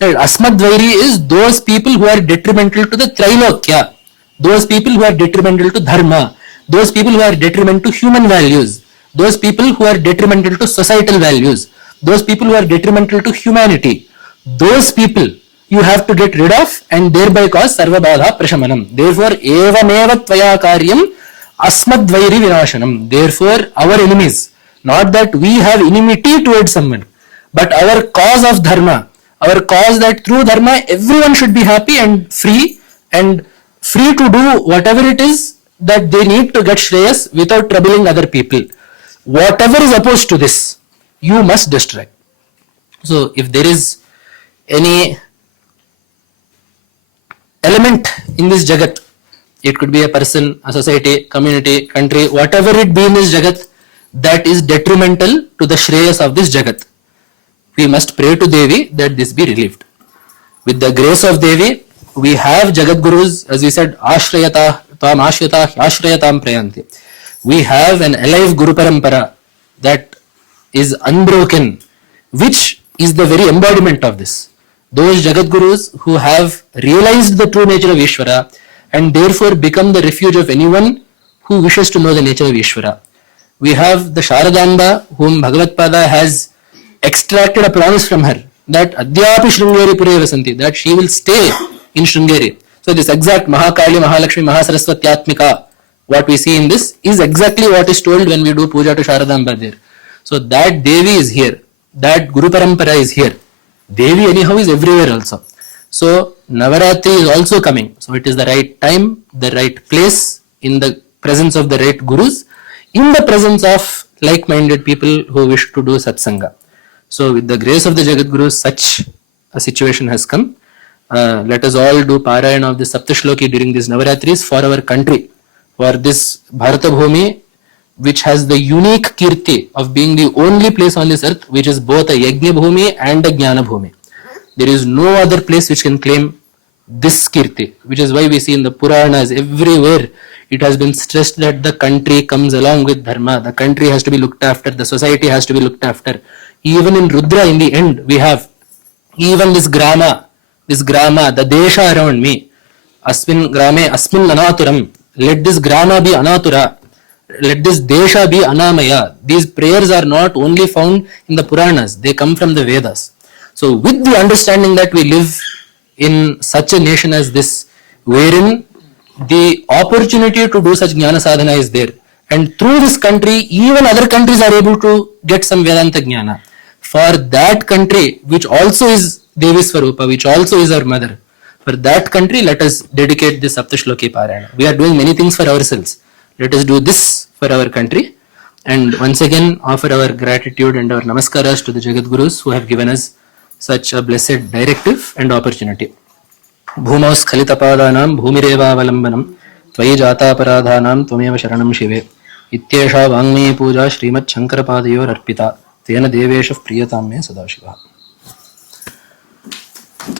Right. Asmadvairi is those people who are detrimental to the Trailokya. Those people who are detrimental to Dharma. Those people who are detrimental to human values. Those people who are detrimental to societal values. Those people who are detrimental to humanity. Those people you have to get rid of and thereby cause Sarva Badha Prashamanam. Therefore, Evameva Tvaya Karyam Asmadvairi Vinashanam. Therefore, our enemies, not that we have enmity towards someone, but our cause of Dharma, our cause that through Dharma everyone should be happy and free to do whatever it is that they need to get Shreyas without troubling other people. Whatever is opposed to this, you must destroy. So, if there is any element in this Jagat, it could be a person, a society, community, country, whatever it be in this Jagat, that is detrimental to the Shreyas of this Jagat. We must pray to Devi that this be relieved. With the grace of Devi, we have Jagat Gurus, as we said, Ashrayata, Tam Ashrayata, Ashrayatam Prayanti. We have an alive Guru Parampara that is unbroken, which is the very embodiment of this. Those Jagat Gurus who have realized the true nature of Ishvara and therefore become the refuge of anyone who wishes to know the nature of Ishvara. We have the Sharadamba, whom Bhagavatpada has extracted a promise from her that Adhyapi Shrungeri Pure Vasanti, that she will stay in Shrungeri. So this exact Mahakali, Mahalakshmi, Mahasaraswatyatmika, what we see in this is exactly what is told when we do puja to Sharadamba there. So that Devi is here, that Guru Parampara is here. Devi anyhow is everywhere also. So Navaratri is also coming. So it is the right time, the right place, in the presence of the right Gurus, in the presence of like-minded people who wish to do satsanga. So with the grace of the Jagat Gurus, such a situation has come. Let us all do Parayana of the Saptasloki during these Navaratris for our country, for this Bharata Bhumi, which has the unique kirti of being the only place on this earth which is both a Yajna Bhumi and a Jnana Bhumi. There is no other place which can claim this kirti, which is why we see in the Puranas everywhere it has been stressed that the country comes along with Dharma, the country has to be looked after, the society has to be looked after. Even in Rudra, in the end, we have even this grama, the desha around me, asmin grame, asmin anaturam, let this grama be anatura, let this desha be anamaya. These prayers are not only found in the Puranas, they come from the Vedas. So with the understanding that we live in such a nation as this, wherein the opportunity to do such Jnana Sadhana is there, and through this country, even other countries are able to get some Vedanta Jnana. For that country, which also is Devi Swarupa, which also is our mother, for that country, let us dedicate this Saptashloki Parayana. We are doing many things for ourselves. Let us do this for our country. And once again, offer our gratitude and our namaskaras to the Jagat Gurus who have given us such a blessed directive and opportunity. Bhumau Skhalitapādanam Bhumirevāvalambanam Tvayi Jātāparadhanam Tvameva Sharanam Shive Ityesha Vangmaya Puja Srimad Shankarapadayor Arpita Tena Devesha Priyatam Me Sadashiva.